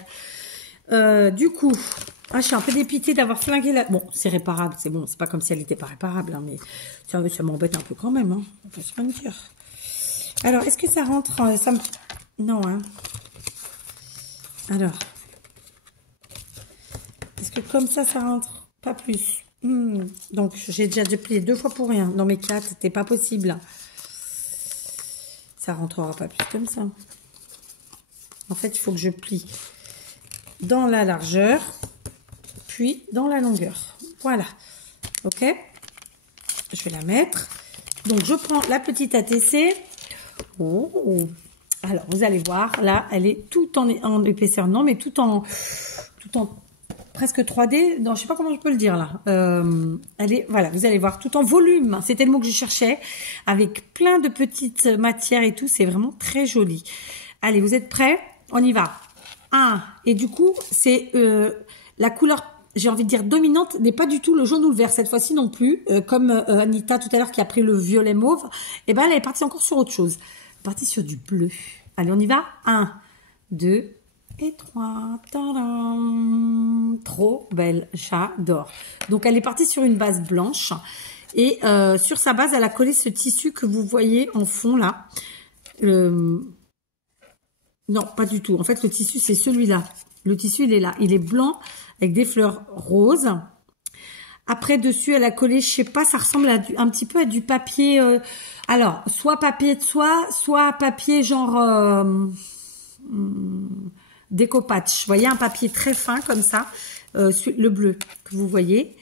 Du coup, je suis un peu dépitée d'avoir flingué la... Bon, c'est réparable, c'est bon, c'est pas comme si elle n'était pas réparable, hein, mais ça m'embête un peu quand même, hein. On peut se mentir. Alors, est-ce que ça rentre Non, hein. Alors, est-ce que comme ça rentre pas plus? Donc, j'ai déjà plié 2 fois pour rien. Dans mes 4, c'était pas possible. Ça rentrera pas plus comme ça. En fait, il faut que je plie dans la largeur, puis dans la longueur. Voilà. Ok. Je vais la mettre. Donc, je prends la petite ATC. Oh. Alors, vous allez voir, là, elle est tout en épaisseur. Non, mais tout en presque 3D, non, je sais pas comment je peux le dire là. Elle est, voilà, vous allez voir, tout en volume. C'était le mot que je cherchais, avec plein de petites matières et tout. C'est vraiment très joli. Allez, vous êtes prêts? On y va. Et du coup, c'est la couleur, j'ai envie de dire dominante, n'est pas du tout le jaune ou le vert cette fois-ci non plus. Comme Anita tout à l'heure qui a pris le violet mauve. Et ben, elle est partie encore sur autre chose. Elle est partie sur du bleu. Allez, on y va. 1, 2. Et 3, tadam, trop belle, j'adore. Donc elle est partie sur une base blanche et sur sa base elle a collé ce tissu que vous voyez en fond là. Non, pas du tout. En fait le tissu c'est celui-là. Le tissu il est là, il est blanc avec des fleurs roses. Après dessus elle a collé, je sais pas, ça ressemble à un petit peu à du papier. Alors soit papier de soie, soit papier genre déco-patch. Vous voyez un papier très fin comme ça, le bleu que vous voyez.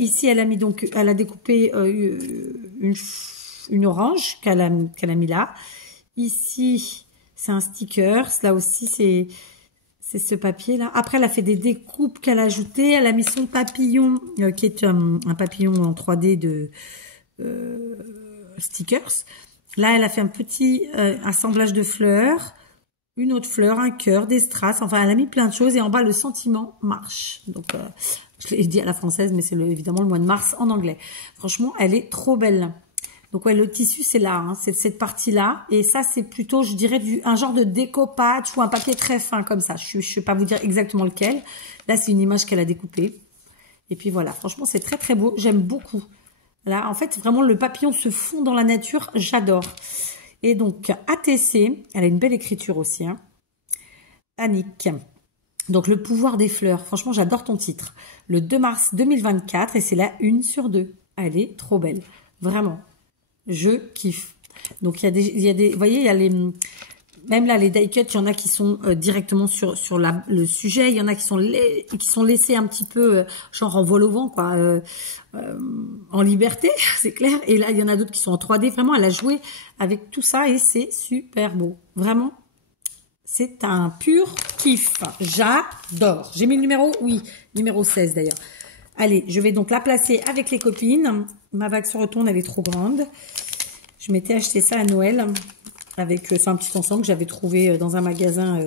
Ici, elle a mis donc, elle a découpé une orange qu'elle a mis là. Ici, c'est un sticker. Là aussi, c'est ce papier là. Après, elle a fait des découpes qu'elle a ajoutées. Elle a mis son papillon qui est un papillon en 3D de stickers. Là, elle a fait un petit assemblage de fleurs. Une autre fleur, un cœur, des strass. Enfin, elle a mis plein de choses. Et en bas, le sentiment marche. Donc, je l'ai dit à la française, mais c'est évidemment le mois de mars en anglais. Franchement, elle est trop belle. Donc, ouais, le tissu, c'est là. Hein, c'est cette partie-là. Et ça, c'est plutôt, je dirais, un genre de déco-patch ou un papier très fin comme ça. Je ne vais pas vous dire exactement lequel. Là, c'est une image qu'elle a découpée. Et puis, voilà. Franchement, c'est très, très beau. J'aime beaucoup. Là, en fait, vraiment, le papillon se fond dans la nature. J'adore. Et donc, ATC, elle a une belle écriture aussi. Hein. Annick. Donc, le pouvoir des fleurs. Franchement, j'adore ton titre. Le 2 mars 2024 et c'est la 1 sur 2. Elle est trop belle. Vraiment. Je kiffe. Donc, il y a des, vous voyez, il y a Même là, les die cut, il y en a qui sont directement sur le sujet. Il y en a qui sont laissés un petit peu, genre en vol au vent, quoi, en liberté, c'est clair. Et là, il y en a d'autres qui sont en 3D. Vraiment, elle a joué avec tout ça et c'est super beau. Vraiment, c'est un pur kiff. J'adore. J'ai mis le numéro, oui, numéro 16 d'ailleurs. Allez, je vais donc la placer avec les copines. Ma vague se retourne, elle est trop grande. Je m'étais acheté ça à Noël. C'est un petit ensemble que j'avais trouvé dans un magasin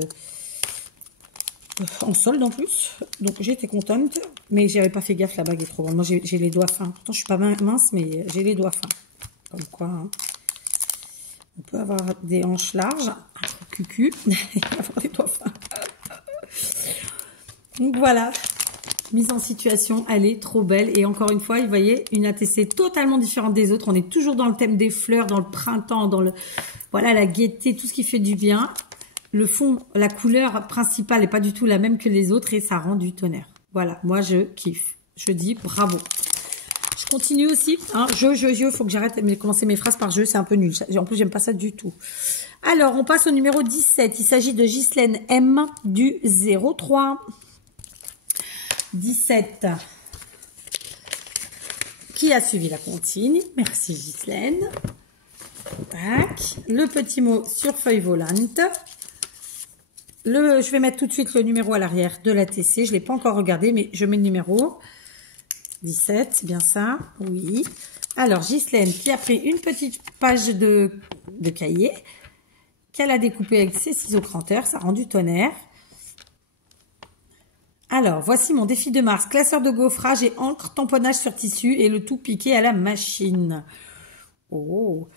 en solde en plus. Donc j'étais contente, mais j'avais pas fait gaffe, la bague est trop grande. Moi j'ai les doigts fins. Pourtant je suis pas mince, mais j'ai les doigts fins. Comme quoi, hein. On peut avoir des hanches larges, cucu, et avoir des doigts fins. Donc voilà, mise en situation, elle est trop belle. Et encore une fois, vous voyez, une ATC totalement différente des autres. On est toujours dans le thème des fleurs, dans le printemps, dans le... Voilà, la gaieté, tout ce qui fait du bien. Le fond, la couleur principale n'est pas du tout la même que les autres et ça rend du tonnerre. Voilà, moi je kiffe. Je dis bravo. Je continue aussi. Hein, faut que j'arrête de commencer mes phrases par jeu, c'est un peu nul. En plus, j'aime pas ça du tout. Alors, on passe au numéro 17. Il s'agit de Ghislaine M du 03. 17. Qui a suivi la consigne? Merci Ghislaine. Tac. Le petit mot sur feuille volante. Je vais mettre tout de suite le numéro à l'arrière de la TC. Je ne l'ai pas encore regardé, mais je mets le numéro. 17, c'est bien ça. Oui. Alors, Ghislaine qui a pris une petite page de cahier qu'elle a découpé avec ses ciseaux cranteurs. Ça rend du tonnerre. Alors, voici mon défi de mars. Classeur de gaufrage et encre, tamponnage sur tissu et le tout piqué à la machine. Oh.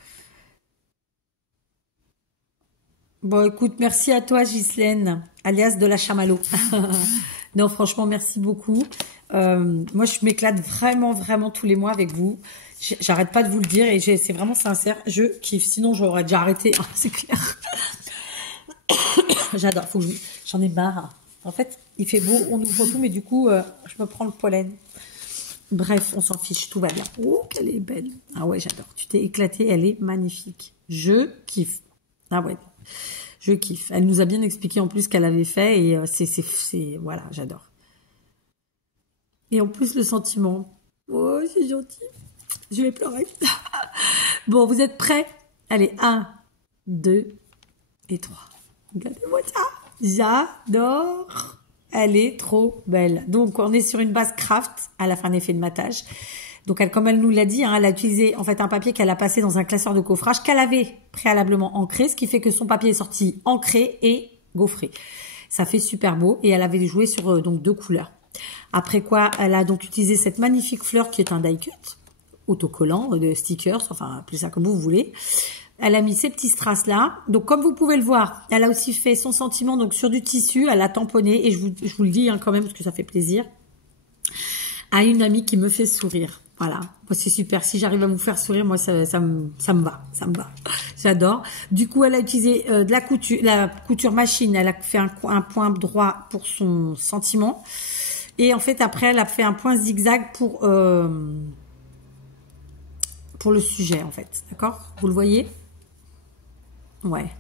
Bon, écoute, merci à toi, Ghislaine, alias de la chamallow. Non, franchement, merci beaucoup. Moi, je m'éclate vraiment, vraiment tous les mois avec vous. J'arrête pas de vous le dire et c'est vraiment sincère. Je kiffe. Sinon, j'aurais déjà arrêté, hein, c'est clair. J'adore. J'en ai marre. En fait, il fait beau, on ouvre tout, mais du coup, je me prends le pollen. Bref, on s'en fiche, tout va bien. Oh, qu'elle est belle. Ah ouais, j'adore. Tu t'es éclatée, elle est magnifique. Je kiffe. Ah ouais. Je kiffe. Elle nous a bien expliqué en plus ce qu'elle avait fait et voilà, j'adore. Et en plus le sentiment. Oh, c'est gentil. Je vais pleurer. Bon, vous êtes prêts? Allez, 1, 2 et 3. Regardez-moi ça. J'adore. Elle est trop belle. Donc, on est sur une base craft. Elle a fait un effet de matage. Donc, comme elle nous l'a dit, hein, elle a utilisé en fait un papier qu'elle a passé dans un classeur de gaufrage qu'elle avait préalablement ancré, ce qui fait que son papier est sorti ancré et gaufré. Ça fait super beau et elle avait joué sur donc 2 couleurs. Après quoi, elle a donc utilisé cette magnifique fleur qui est un die cut autocollant de stickers, enfin appelez ça comme vous voulez. Elle a mis ces petits strass là. Donc comme vous pouvez le voir, elle a aussi fait son sentiment donc sur du tissu, elle a tamponné et je vous le dis hein, quand même parce que ça fait plaisir. À une amie qui me fait sourire. Voilà, moi c'est super. Si j'arrive à vous faire sourire, moi ça me va, J'adore. Du coup, elle a utilisé de la couture machine. Elle a fait un point droit pour son sentiment. Et en fait, après, elle a fait un point zigzag pour le sujet, en fait. D'accord? Vous le voyez? Ouais.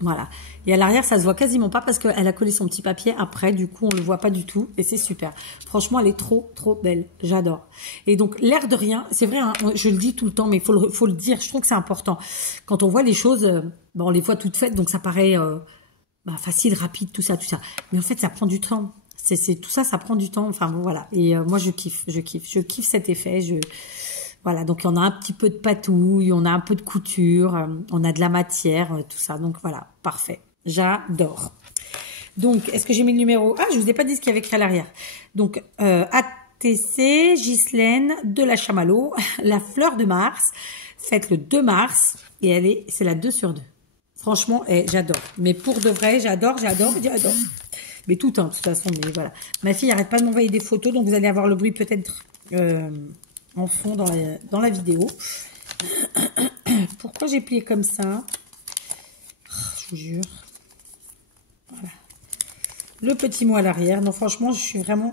Voilà. Et à l'arrière, ça se voit quasiment pas parce qu'elle a collé son petit papier après. Du coup, on le voit pas du tout. Et c'est super. Franchement, elle est trop, trop belle. J'adore. Et donc, l'air de rien, c'est vrai, hein, je le dis tout le temps, mais il faut le dire. Je trouve que c'est important. Quand on voit les choses, on les voit toutes faites, donc ça paraît facile, rapide, tout ça. Mais en fait, ça prend du temps. Tout ça, ça prend du temps. Enfin, bon, voilà. Et moi, je kiffe cet effet. Voilà, donc on a un petit peu de patouille, on a un peu de couture, on a de la matière, tout ça. Donc voilà, parfait. J'adore. Donc, est-ce que j'ai mis le numéro? Ah, je vous ai pas dit ce qu'il y avait écrit à l'arrière. Donc, ATC, Ghislaine de la chamallow, la fleur de Mars, faite le 2 mars, et c'est la 2 sur 2. Franchement, j'adore. Mais pour de vrai, j'adore. Mais tout, hein, de toute façon, mais voilà. Ma fille n'arrête pas de m'envoyer des photos, donc vous allez avoir le bruit peut-être... en fond dans la vidéo. Pourquoi j'ai plié comme ça? Je vous jure. Voilà. Le petit mot à l'arrière. Non, franchement, je suis vraiment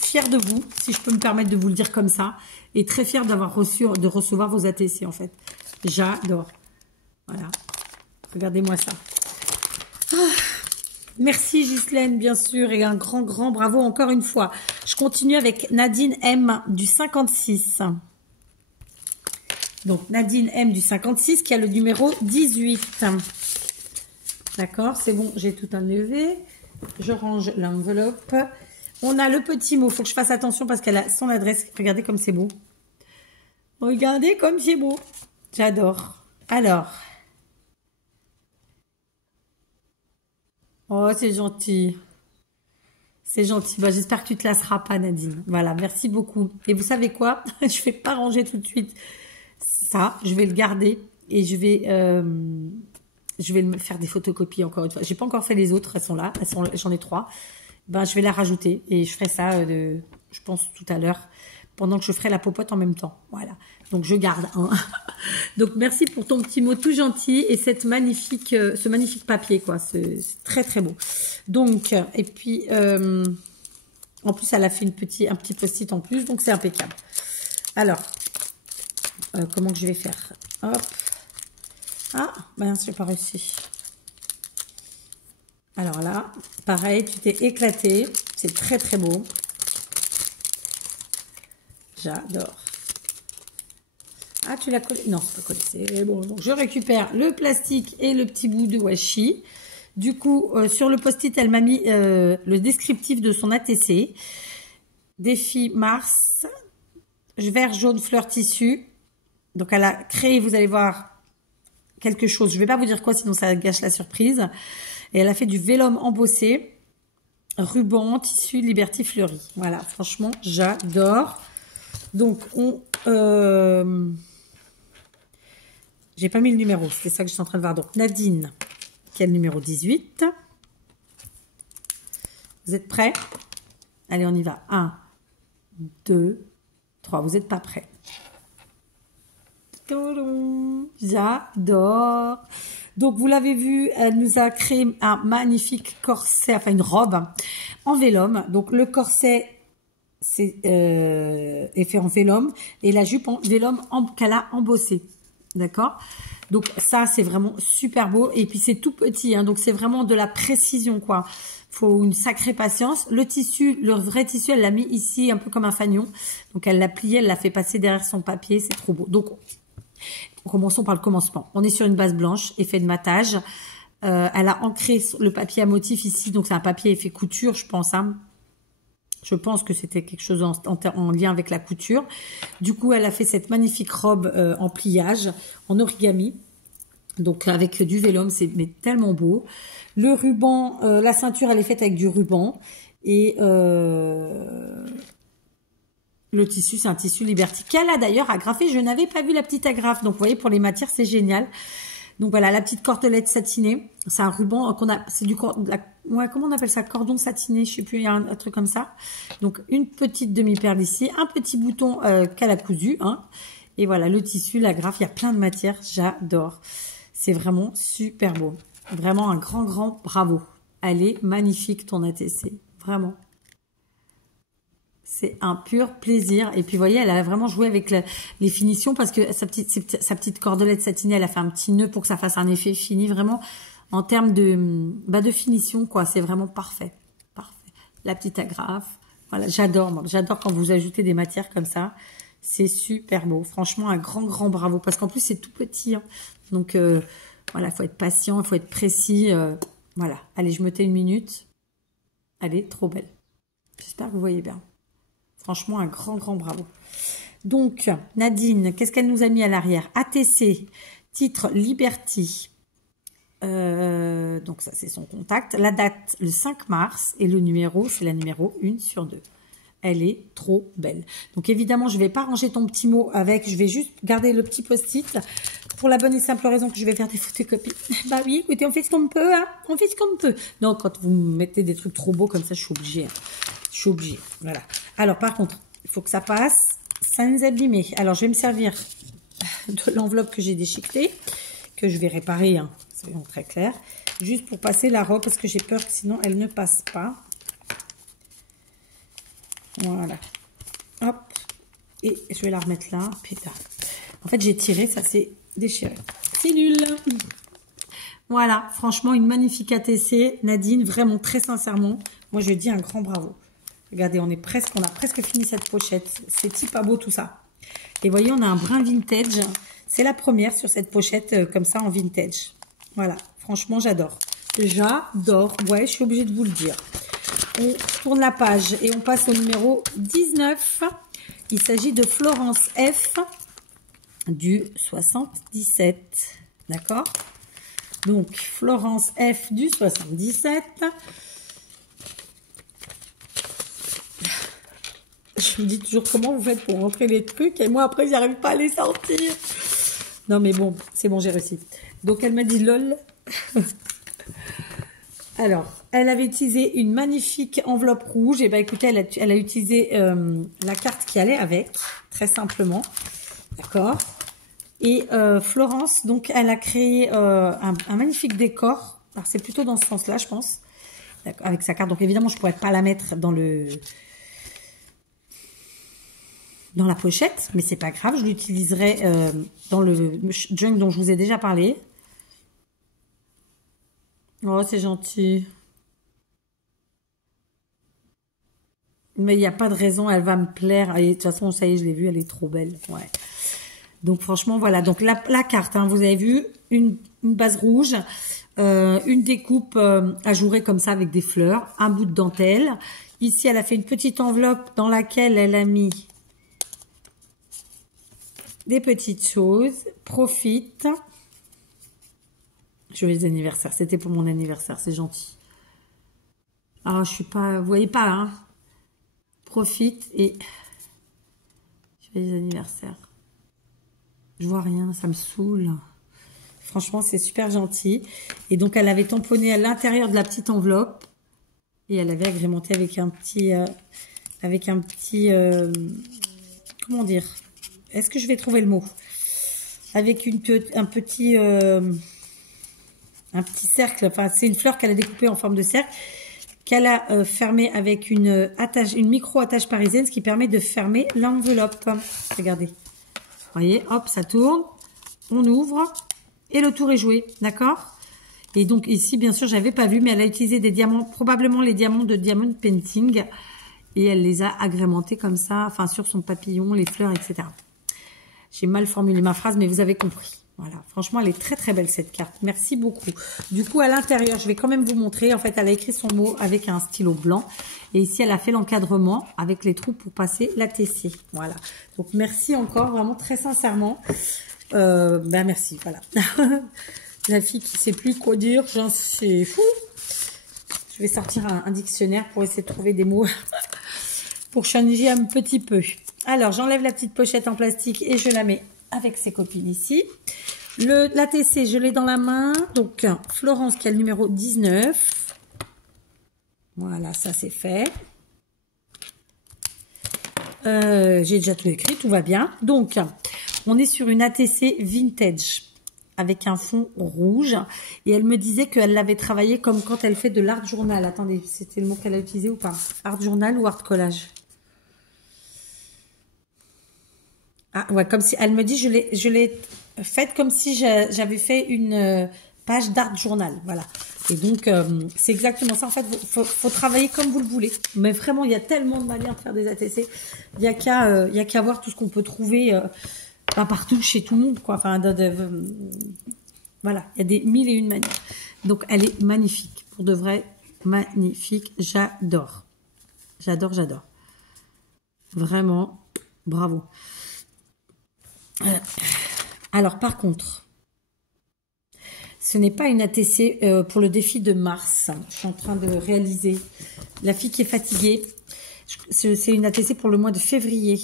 fière de vous, si je peux me permettre de vous le dire comme ça, et très fière de recevoir vos ATC en fait. J'adore. Voilà. Regardez-moi ça. Ah, merci Ghislaine, bien sûr, et un grand, grand bravo encore une fois. Je continue avec Nadine M du 56. Donc, Nadine M du 56 qui a le numéro 18. D'accord, c'est bon, j'ai tout enlevé. Je range l'enveloppe. On a le petit mot. Il faut que je fasse attention parce qu'elle a son adresse. Regardez comme c'est beau. Regardez comme c'est beau. J'adore. Alors. Oh, c'est gentil. C'est gentil. Bah, j'espère que tu te lasseras pas, Nadine. Voilà, merci beaucoup. Et vous savez quoi? Je vais pas ranger tout de suite ça. Je vais le garder et je vais me faire des photocopies encore une fois. J'ai pas encore fait les autres. Elles sont là. J'en ai 3. Ben, je vais la rajouter et je ferai ça, je pense, tout à l'heure, pendant que je ferai la popote en même temps. Voilà. Donc, je garde un. Donc, merci pour ton petit mot tout gentil et ce magnifique papier, quoi. C'est très, très beau. Donc, et puis, en plus, elle a fait un petit post-it en plus, donc c'est impeccable. Alors, comment que je vais faire? Hop. Ah, ben, je n'ai pas réussi. Alors là, pareil, tu t'es éclaté. C'est très, très beau. J'adore. Ah, tu l'as collé? Non, c'est pas collé. C'est bon. Donc, je récupère le plastique et le petit bout de washi. Du coup, sur le post-it, elle m'a mis le descriptif de son ATC. Défi Mars. Vert, jaune, fleur, tissu. Donc, elle a créé, vous allez voir, quelque chose. Je ne vais pas vous dire quoi, sinon ça gâche la surprise. Et elle a fait du vélum embossé, ruban, tissu, Liberty fleuri. Voilà, franchement, j'adore. Donc, j'ai pas mis le numéro, c'est ça que je suis en train de voir. Donc, Nadine, qui a le numéro 18. Vous êtes prêts? Allez, on y va. 1, 2, 3. Vous n'êtes pas prêts? J'adore. Donc, vous l'avez vu, elle nous a créé un magnifique corset, enfin une robe en vélum. Donc, le corset est fait en vélum et la jupe en vélum qu'elle a embossé. D'accord? Donc, ça, c'est vraiment super beau. Et puis, c'est tout petit, hein, donc c'est vraiment de la précision, quoi. Faut une sacrée patience. Le tissu, le vrai tissu, elle l'a mis ici un peu comme un fanion. Donc, elle l'a plié, elle l'a fait passer derrière son papier. C'est trop beau. Donc, commençons par le commencement. On est sur une base blanche, effet de matage. Elle a ancré le papier à motif ici. Donc, c'est un papier effet couture, je pense. Hein. Je pense que c'était quelque chose en lien avec la couture. Du coup, elle a fait cette magnifique robe en pliage, en origami. Donc, avec du vélum, c'est tellement beau. Le ruban, la ceinture, elle est faite avec du ruban. Et le tissu, c'est un tissu Liberty qu'elle a d'ailleurs agrafé. Je n'avais pas vu la petite agrafe. Donc, vous voyez, pour les matières, c'est génial. Donc, voilà, la petite cordelette satinée. C'est un ruban qu'on a... C'est du... Ouais, comment on appelle ça? Cordon satiné, je sais plus, il y a un truc comme ça. Donc, une petite demi-perle ici. Un petit bouton qu'elle a cousu. Hein. Et voilà, le tissu, l'agrafe, il y a plein de matières. J'adore. C'est vraiment super beau. Vraiment un grand, grand bravo. Elle est magnifique, ton ATC. Vraiment. C'est un pur plaisir. Et puis, vous voyez, elle a vraiment joué avec les finitions parce que sa petite cordelette satinée, elle a fait un petit nœud pour que ça fasse un effet fini. Vraiment, en termes de finition, quoi. C'est vraiment parfait. Parfait. La petite agrafe. Voilà, j'adore. J'adore quand vous ajoutez des matières comme ça. C'est super beau. Franchement, un grand, grand bravo. Parce qu'en plus, c'est tout petit. Hein. Donc, voilà, il faut être patient, il faut être précis. Voilà. Allez, je me tais une minute. Elle est trop belle. J'espère que vous voyez bien. Franchement, un grand, grand bravo. Donc, Nadine, qu'est-ce qu'elle nous a mis à l'arrière? ATC, titre Liberty. Donc, ça, c'est son contact. La date, le 5 mars. Et le numéro, c'est la numéro 1/2. Elle est trop belle. Donc, évidemment, je ne vais pas ranger ton petit mot avec. Je vais juste garder le petit post-it. Pour la bonne et simple raison que je vais faire des photocopies. Bah oui, écoutez, on fait ce qu'on peut, hein. On fait ce qu'on peut. Non, quand vous mettez des trucs trop beaux comme ça, je suis obligée. Hein. Je suis obligée. Voilà. Alors, par contre, il faut que ça passe sans abîmer. Alors, je vais me servir de l'enveloppe que j'ai déchiquetée, que je vais réparer, hein, soyons très clairs, juste pour passer la robe, parce que j'ai peur que sinon, elle ne passe pas. Voilà. Hop. Et je vais la remettre là. Putain. En fait, j'ai tiré, ça s'est déchiré. C'est nul. Voilà, franchement, une magnifique ATC. Nadine, vraiment, très sincèrement, moi, je dis un grand bravo. Regardez, on a presque fini cette pochette. C'est pas beau tout ça. Et voyez, on a un brin vintage. C'est la première sur cette pochette comme ça en vintage. Voilà, franchement, j'adore. J'adore. Ouais, je suis obligée de vous le dire. On tourne la page et on passe au numéro 19. Il s'agit de Florence F du 77. D'accord? Donc, Florence F du 77. Je me dis toujours comment vous faites pour rentrer les trucs et moi après j'arrive pas à les sortir. Non mais bon, c'est bon, j'ai réussi. Donc elle m'a dit lol. Alors, elle avait utilisé une magnifique enveloppe rouge. Et ben écoutez, elle a utilisé la carte qui allait avec, très simplement. D'accord. Et Florence, donc elle a créé un magnifique décor. Alors c'est plutôt dans ce sens-là, je pense. Avec sa carte. Donc évidemment, je pourrais pas la mettre dans la pochette, mais c'est pas grave, je l'utiliserai dans le junk dont je vous ai déjà parlé. Oh, c'est gentil. Mais il n'y a pas de raison, elle va me plaire. Et de toute façon, ça y est, je l'ai vue, elle est trop belle. Ouais. Donc franchement, voilà. Donc la carte, hein, vous avez vu, une base rouge, une découpe ajourée comme ça avec des fleurs, un bout de dentelle. Ici, elle a fait une petite enveloppe dans laquelle elle a mis des petites choses. Profite. Joyeux anniversaire. C'était pour mon anniversaire. C'est gentil. Alors, je suis pas... Vous voyez pas, hein? Profite et... Joyeux anniversaire. Je vois rien. Ça me saoule. Franchement, c'est super gentil. Et donc, elle avait tamponné à l'intérieur de la petite enveloppe. Et elle avait agrémenté avec un petit... comment dire? Est-ce que je vais trouver le mot? Avec un petit cercle. Enfin, c'est une fleur qu'elle a découpée en forme de cercle, qu'elle a fermée avec une micro-attache parisienne, ce qui permet de fermer l'enveloppe. Regardez. Vous voyez, hop, ça tourne. On ouvre et le tour est joué. D'accord? Et donc ici, bien sûr, j'avais pas vu, mais elle a utilisé des diamants, probablement les diamants de Diamond Painting. Et elle les a agrémentés comme ça, enfin sur son papillon, les fleurs, etc. J'ai mal formulé ma phrase, mais vous avez compris. Voilà, franchement, elle est très très belle cette carte. Merci beaucoup. Du coup, à l'intérieur, je vais quand même vous montrer. En fait, elle a écrit son mot avec un stylo blanc. Et ici, elle a fait l'encadrement avec les trous pour passer la TC. Voilà. Donc, merci encore, vraiment très sincèrement. Merci, voilà. La fille qui sait plus quoi dire, c'est fou. Je vais sortir un dictionnaire pour essayer de trouver des mots pour changer un petit peu. Alors, j'enlève la petite pochette en plastique et je la mets avec ses copines ici. La TC, je l'ai dans la main. Donc, Florence qui a le numéro 19. Voilà, ça c'est fait. J'ai déjà tout écrit, tout va bien. Donc, on est sur une ATC vintage avec un fond rouge. Et elle me disait qu'elle l'avait travaillé comme quand elle fait de l'art journal. Attendez, c'était le mot qu'elle a utilisé ou pas? Art journal ou art collage? Ah ouais, comme si elle me dit, je l'ai faite comme si j'avais fait une page d'art journal, voilà. Et donc c'est exactement ça. En fait, faut travailler comme vous le voulez. Mais vraiment, il y a tellement de manières de faire des ATC. Il y a qu'à voir tout ce qu'on peut trouver partout chez tout le monde, quoi. Enfin, voilà, il y a des mille et une manières. Donc elle est magnifique, pour de vrai, magnifique. J'adore, j'adore, j'adore. Vraiment, bravo. Alors par contre, ce n'est pas une ATC pour le défi de mars. Je suis en train de réaliser. La fille qui est fatiguée, c'est une ATC pour le mois de février.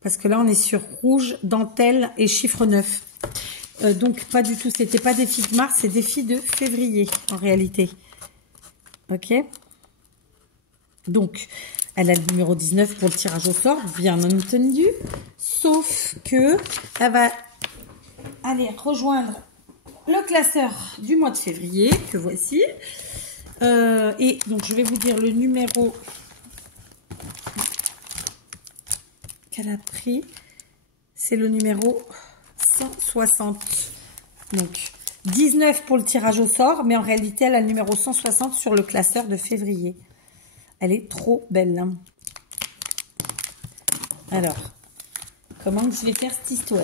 Parce que là, on est sur rouge, dentelle et chiffre 9. Donc pas du tout, c'était pas défi de mars, c'est défi de février en réalité. Ok. Donc, elle a le numéro 19 pour le tirage au sort, bien entendu. Sauf que elle va aller rejoindre le classeur du mois de février, que voici. Et donc, je vais vous dire le numéro qu'elle a pris. C'est le numéro 160. Donc, 19 pour le tirage au sort, mais en réalité, elle a le numéro 160 sur le classeur de février. Elle est trop belle. Hein. Alors, comment je vais faire cette histoire?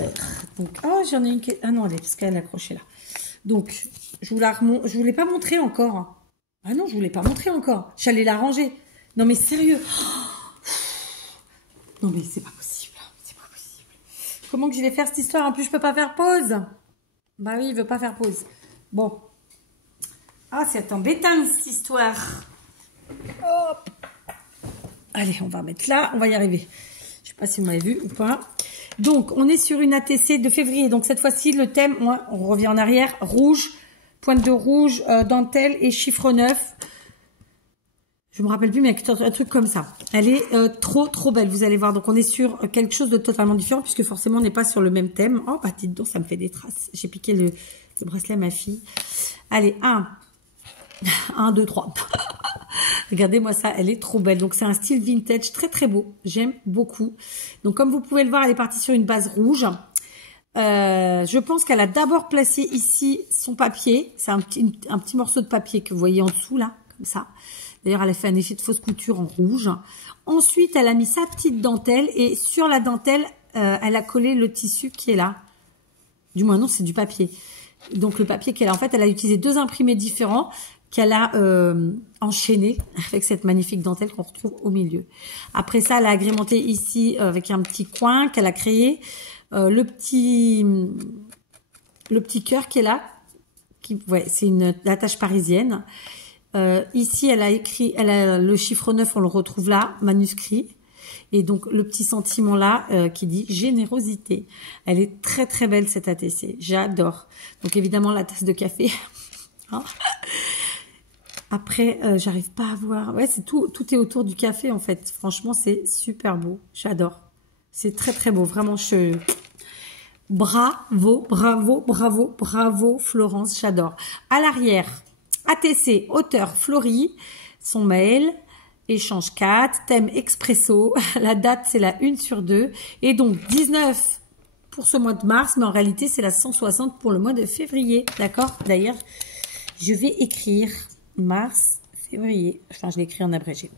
Donc, oh, j'en ai une qui... Ah non, elle est, parce qu'elle est accrochée là. Donc, je vous l'ai pas montré encore. Ah non, je vous l'ai pas montré encore. J'allais la ranger. Non, mais sérieux. Non, mais c'est pas possible. C'est pas possible. Comment que je vais faire cette histoire? En plus, je peux pas faire pause. Bah oui, il veut pas faire pause. Bon. Ah, c'est embêtant, cette histoire. Hop. Allez, on va mettre là. On va y arriver. Je sais pas si vous m'avez vu ou pas. Donc, on est sur une ATC de février. Donc, cette fois-ci, le thème, on revient en arrière. Rouge, pointe de rouge, dentelle et chiffre 9. Je me rappelle plus, mais un truc comme ça. Elle est trop belle, vous allez voir. Donc, on est sur quelque chose de totalement différent, puisque forcément, on n'est pas sur le même thème. Oh, bah, dites donc, ça me fait des traces. J'ai piqué le bracelet à ma fille. Allez, 1, 2, 3. Regardez-moi ça, elle est trop belle. Donc, c'est un style vintage très beau. J'aime beaucoup. Donc, comme vous pouvez le voir, elle est partie sur une base rouge. Je pense qu'elle a d'abord placé ici son papier. C'est un petit morceau de papier que vous voyez en dessous, là, comme ça. D'ailleurs, elle a fait un effet de fausse couture en rouge. Ensuite, elle a mis sa petite dentelle. Et sur la dentelle, elle a collé le tissu qui est là. Du moins, non, c'est du papier. Donc, le papier qu'elle a, en fait, elle a utilisé 2 imprimés différents qu'elle a enchaîné avec cette magnifique dentelle qu'on retrouve au milieu. Après ça, elle a agrémenté ici avec un petit coin qu'elle a créé. Le petit cœur qui est là. Ouais, c'est une attache parisienne. Ici, elle a le chiffre 9, on le retrouve là, manuscrit. Et donc, le petit sentiment là qui dit générosité. Elle est très belle, cette ATC. J'adore. Donc, évidemment, la tasse de café. Hein. Après, j'arrive pas à voir. Ouais, c'est tout est autour du café, en fait. Franchement, c'est super beau. J'adore. C'est très beau. Vraiment, bravo, Florence. J'adore. À l'arrière, ATC, auteur Florie, son mail, échange 4, thème expresso, la date c'est la 1/2, et donc 19 pour ce mois de mars, mais en réalité c'est la 160 pour le mois de février, d'accord? D'ailleurs, je vais écrire mars, février, enfin je l'ai écrit en abrégé.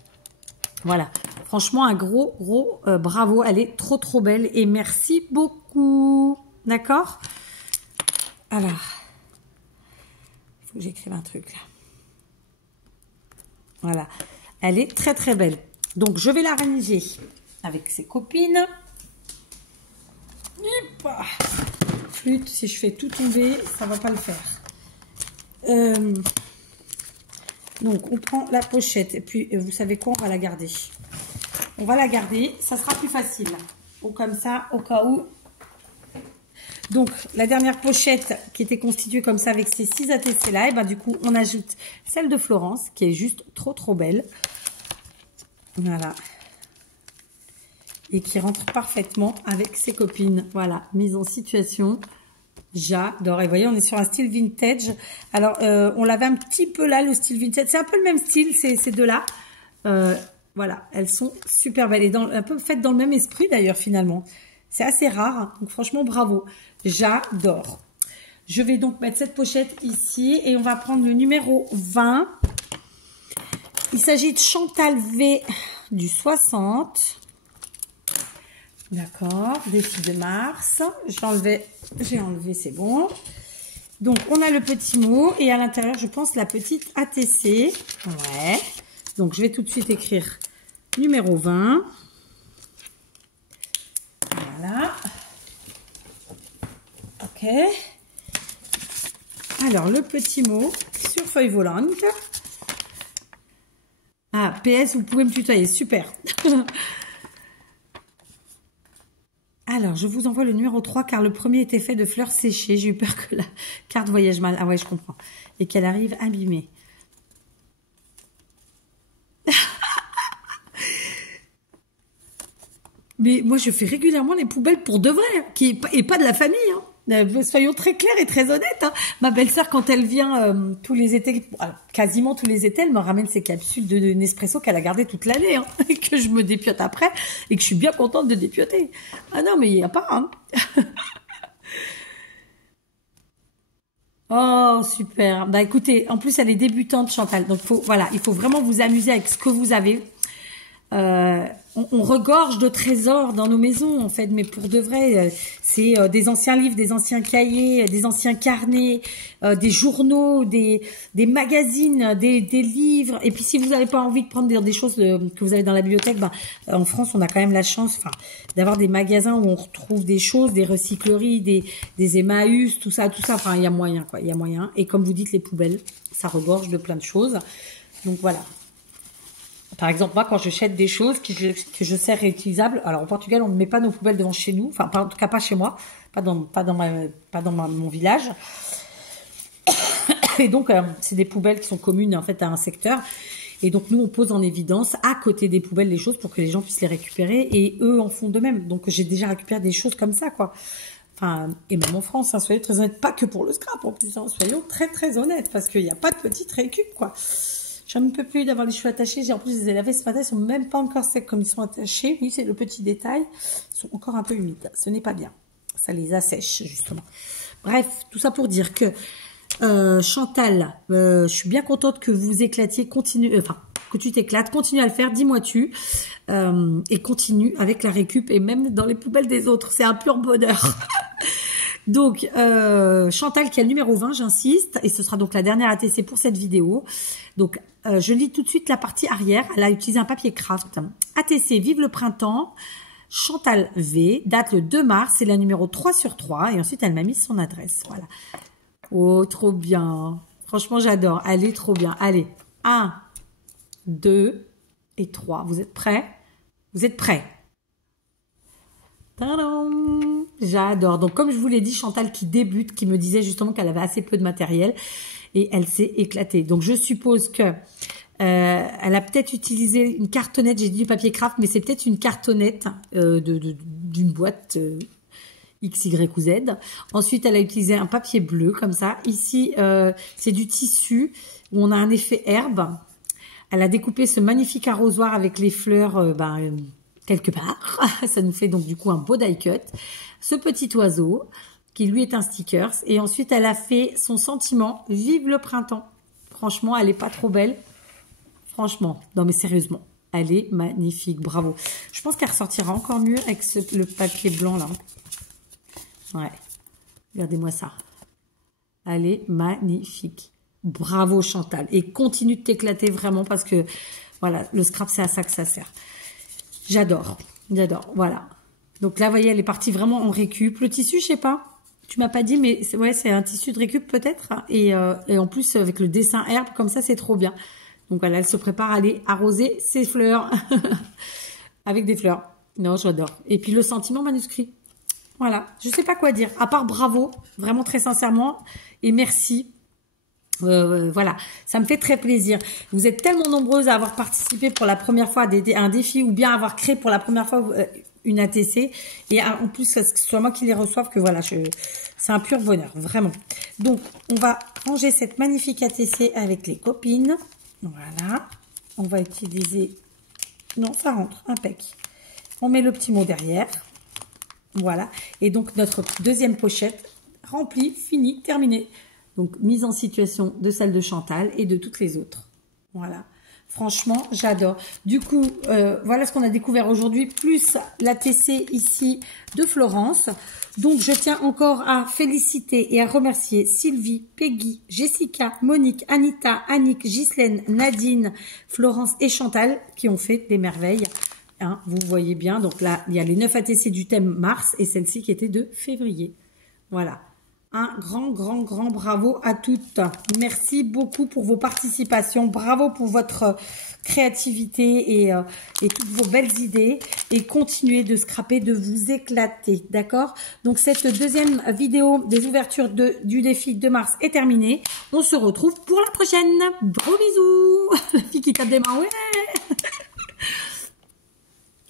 Voilà, franchement un gros bravo, elle est trop belle, et merci beaucoup, d'accord? Alors... j'écrive un truc là. Voilà. Elle est très belle. Donc, je vais la ranger avec ses copines. Flûte, si je fais tout tomber, ça va pas le faire. Donc, on prend la pochette. Et puis, vous savez quoi? On va la garder. On va la garder. Ça sera plus facile. Ou comme ça, au cas où... Donc, la dernière pochette qui était constituée comme ça avec ces 6 ATC là, et ben du coup, on ajoute celle de Florence qui est juste trop belle. Voilà. Et qui rentre parfaitement avec ses copines. Voilà, mise en situation. J'adore. Et vous voyez, on est sur un style vintage. Alors, on l'avait un petit peu là, le style vintage. C'est un peu le même style, ces deux-là. Voilà, elles sont super belles. Et un peu faites dans le même esprit d'ailleurs, finalement. C'est assez rare. Donc, franchement, bravo. J'adore. Je vais donc mettre cette pochette ici. Et on va prendre le numéro 20. Il s'agit de Chantal V du 60. D'accord. Défi de mars. J'ai enlevé, c'est bon. Donc, on a le petit mot. Et à l'intérieur, je pense, la petite ATC. Ouais. Donc, je vais tout de suite écrire numéro 20. Voilà. Ok. Alors, le petit mot sur feuille volante. Ah, PS, vous pouvez me tutoyer. Super. Alors, je vous envoie le numéro 3 car le premier était fait de fleurs séchées. J'ai eu peur que la carte voyage mal. Ah ouais, je comprends. Et qu'elle arrive abîmée. Mais moi, je fais régulièrement les poubelles pour de vrai. Et pas de la famille. Hein. Soyons très clairs et très honnêtes. Hein. Ma belle-sœur, quand elle vient tous les étés, quasiment tous les étés, elle me ramène ses capsules de Nespresso qu'elle a gardées toute l'année, hein, et que je me dépiote après, et que je suis bien contente de dépioter. Ah non, mais il n'y a pas. Hein. Oh, super. Bah écoutez, en plus, elle est débutante, Chantal. Donc, voilà, il faut vraiment vous amuser avec ce que vous avez. On regorge de trésors dans nos maisons, en fait, mais pour de vrai, c'est des anciens livres, des anciens cahiers, des anciens carnets, des journaux, des magazines, des livres. Et puis, si vous n'avez pas envie de prendre des choses que vous avez dans la bibliothèque, ben, en France, on a quand même la chance, enfin, d'avoir des magasins où on retrouve des choses, des recycleries, des Emmaüs, tout ça. Enfin, il y a moyen, quoi. Il y a moyen. Et comme vous dites, les poubelles, ça regorge de plein de choses. Donc voilà. Par exemple, moi, quand je jette des choses que je sais réutilisables, alors au Portugal, on ne met pas nos poubelles devant chez nous, enfin, en tout cas pas chez moi, pas dans mon village. Et donc, c'est des poubelles qui sont communes en fait à un secteur. Et donc, nous, on pose en évidence à côté des poubelles les choses pour que les gens puissent les récupérer. Et eux en font de même. Donc, j'ai déjà récupéré des choses comme ça, quoi. Enfin, et même en France, hein, soyez très honnêtes, pas que pour le scrap en plus, hein, soyons très très honnêtes, parce qu'il n'y a pas de petite récup, quoi. J'en peux plus d'avoir les cheveux attachés. En plus, je les ai lavés ce matin. Ils sont même pas encore secs comme ils sont attachés. Oui, c'est le petit détail. Ils sont encore un peu humides. Ce n'est pas bien. Ça les assèche, justement. Bref, tout ça pour dire que Chantal, je suis bien contente que vous éclatiez. Que tu t'éclates. Continue à le faire. Dis-moi tu. Et continue avec la récup et même dans les poubelles des autres. C'est un pur bonheur. Donc, Chantal qui a le numéro 20, j'insiste, et ce sera donc la dernière ATC pour cette vidéo. Donc, je lis tout de suite la partie arrière. Elle a utilisé un papier craft. ATC, vive le printemps. Chantal V, date le 2 mars, c'est la numéro 3/3. Et ensuite, elle m'a mis son adresse. Voilà. Oh, trop bien. Franchement, j'adore. Elle est trop bien. Allez, 1, 2 et 3. Vous êtes prêts? Vous êtes prêts? Tadam! J'adore. Donc, comme je vous l'ai dit, Chantal qui débute, qui me disait justement qu'elle avait assez peu de matériel et elle s'est éclatée. Donc, je suppose que elle a peut-être utilisé une cartonnette. J'ai dit du papier craft, mais c'est peut-être une cartonnette d'une boîte X, Y ou Z. Ensuite, elle a utilisé un papier bleu comme ça. Ici, c'est du tissu où on a un effet herbe. Elle a découpé ce magnifique arrosoir avec les fleurs, quelque part. Ça nous fait donc du coup un beau die cut. Ce petit oiseau qui lui est un sticker. Et ensuite, elle a fait son sentiment. Vive le printemps. Franchement, elle est pas trop belle. Franchement. Non mais sérieusement. Elle est magnifique. Bravo. Je pense qu'elle ressortira encore mieux avec le papier blanc là. Ouais. Regardez-moi ça. Elle est magnifique. Bravo Chantal. Et continue de t'éclater vraiment parce que voilà, le scrap c'est à ça que ça sert. J'adore, j'adore, voilà. Donc là, vous voyez, elle est partie vraiment en récup. Le tissu, je sais pas, tu m'as pas dit, mais c'est un tissu de récup peut-être. Et en plus, avec le dessin herbe, comme ça, c'est trop bien. Donc voilà, elle se prépare à aller arroser ses fleurs avec des fleurs. Non, j'adore. Et puis le sentiment manuscrit. Voilà, je sais pas quoi dire, à part bravo, vraiment très sincèrement, et merci. Voilà, ça me fait très plaisir. Vous êtes tellement nombreuses à avoir participé pour la première fois à un défi ou bien avoir créé pour la première fois une ATC et en plus que ce soit moi qui les reçoive que voilà, c'est un pur bonheur, vraiment. Donc, on va ranger cette magnifique ATC avec les copines. Voilà, on va utiliser... Non, ça rentre, impec. On met le petit mot derrière. Voilà, et donc notre deuxième pochette remplie, finie, terminée. Donc, mise en situation de celle de Chantal et de toutes les autres. Voilà. Franchement, j'adore. Du coup, voilà ce qu'on a découvert aujourd'hui, plus l'ATC ici de Florence. Donc, je tiens encore à féliciter et à remercier Sylvie, Peggy, Jessica, Monique, Anita, Annick, Ghislaine, Nadine, Florence et Chantal qui ont fait des merveilles. Hein, vous voyez bien. Donc là, il y a les 9 ATC du thème mars et celle-ci qui était de février. Voilà. Un grand bravo à toutes. Merci beaucoup pour vos participations. Bravo pour votre créativité et toutes vos belles idées. Et continuez de scraper, de vous éclater. D'accord? Donc, cette deuxième vidéo des ouvertures du défi de mars est terminée. On se retrouve pour la prochaine. Gros bisous. La fille qui tape des mains. Ouais.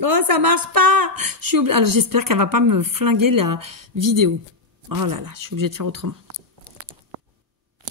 Oh, ça marche pas. Alors, j'espère qu'elle va pas me flinguer la vidéo. Oh là là, je suis obligée de faire autrement.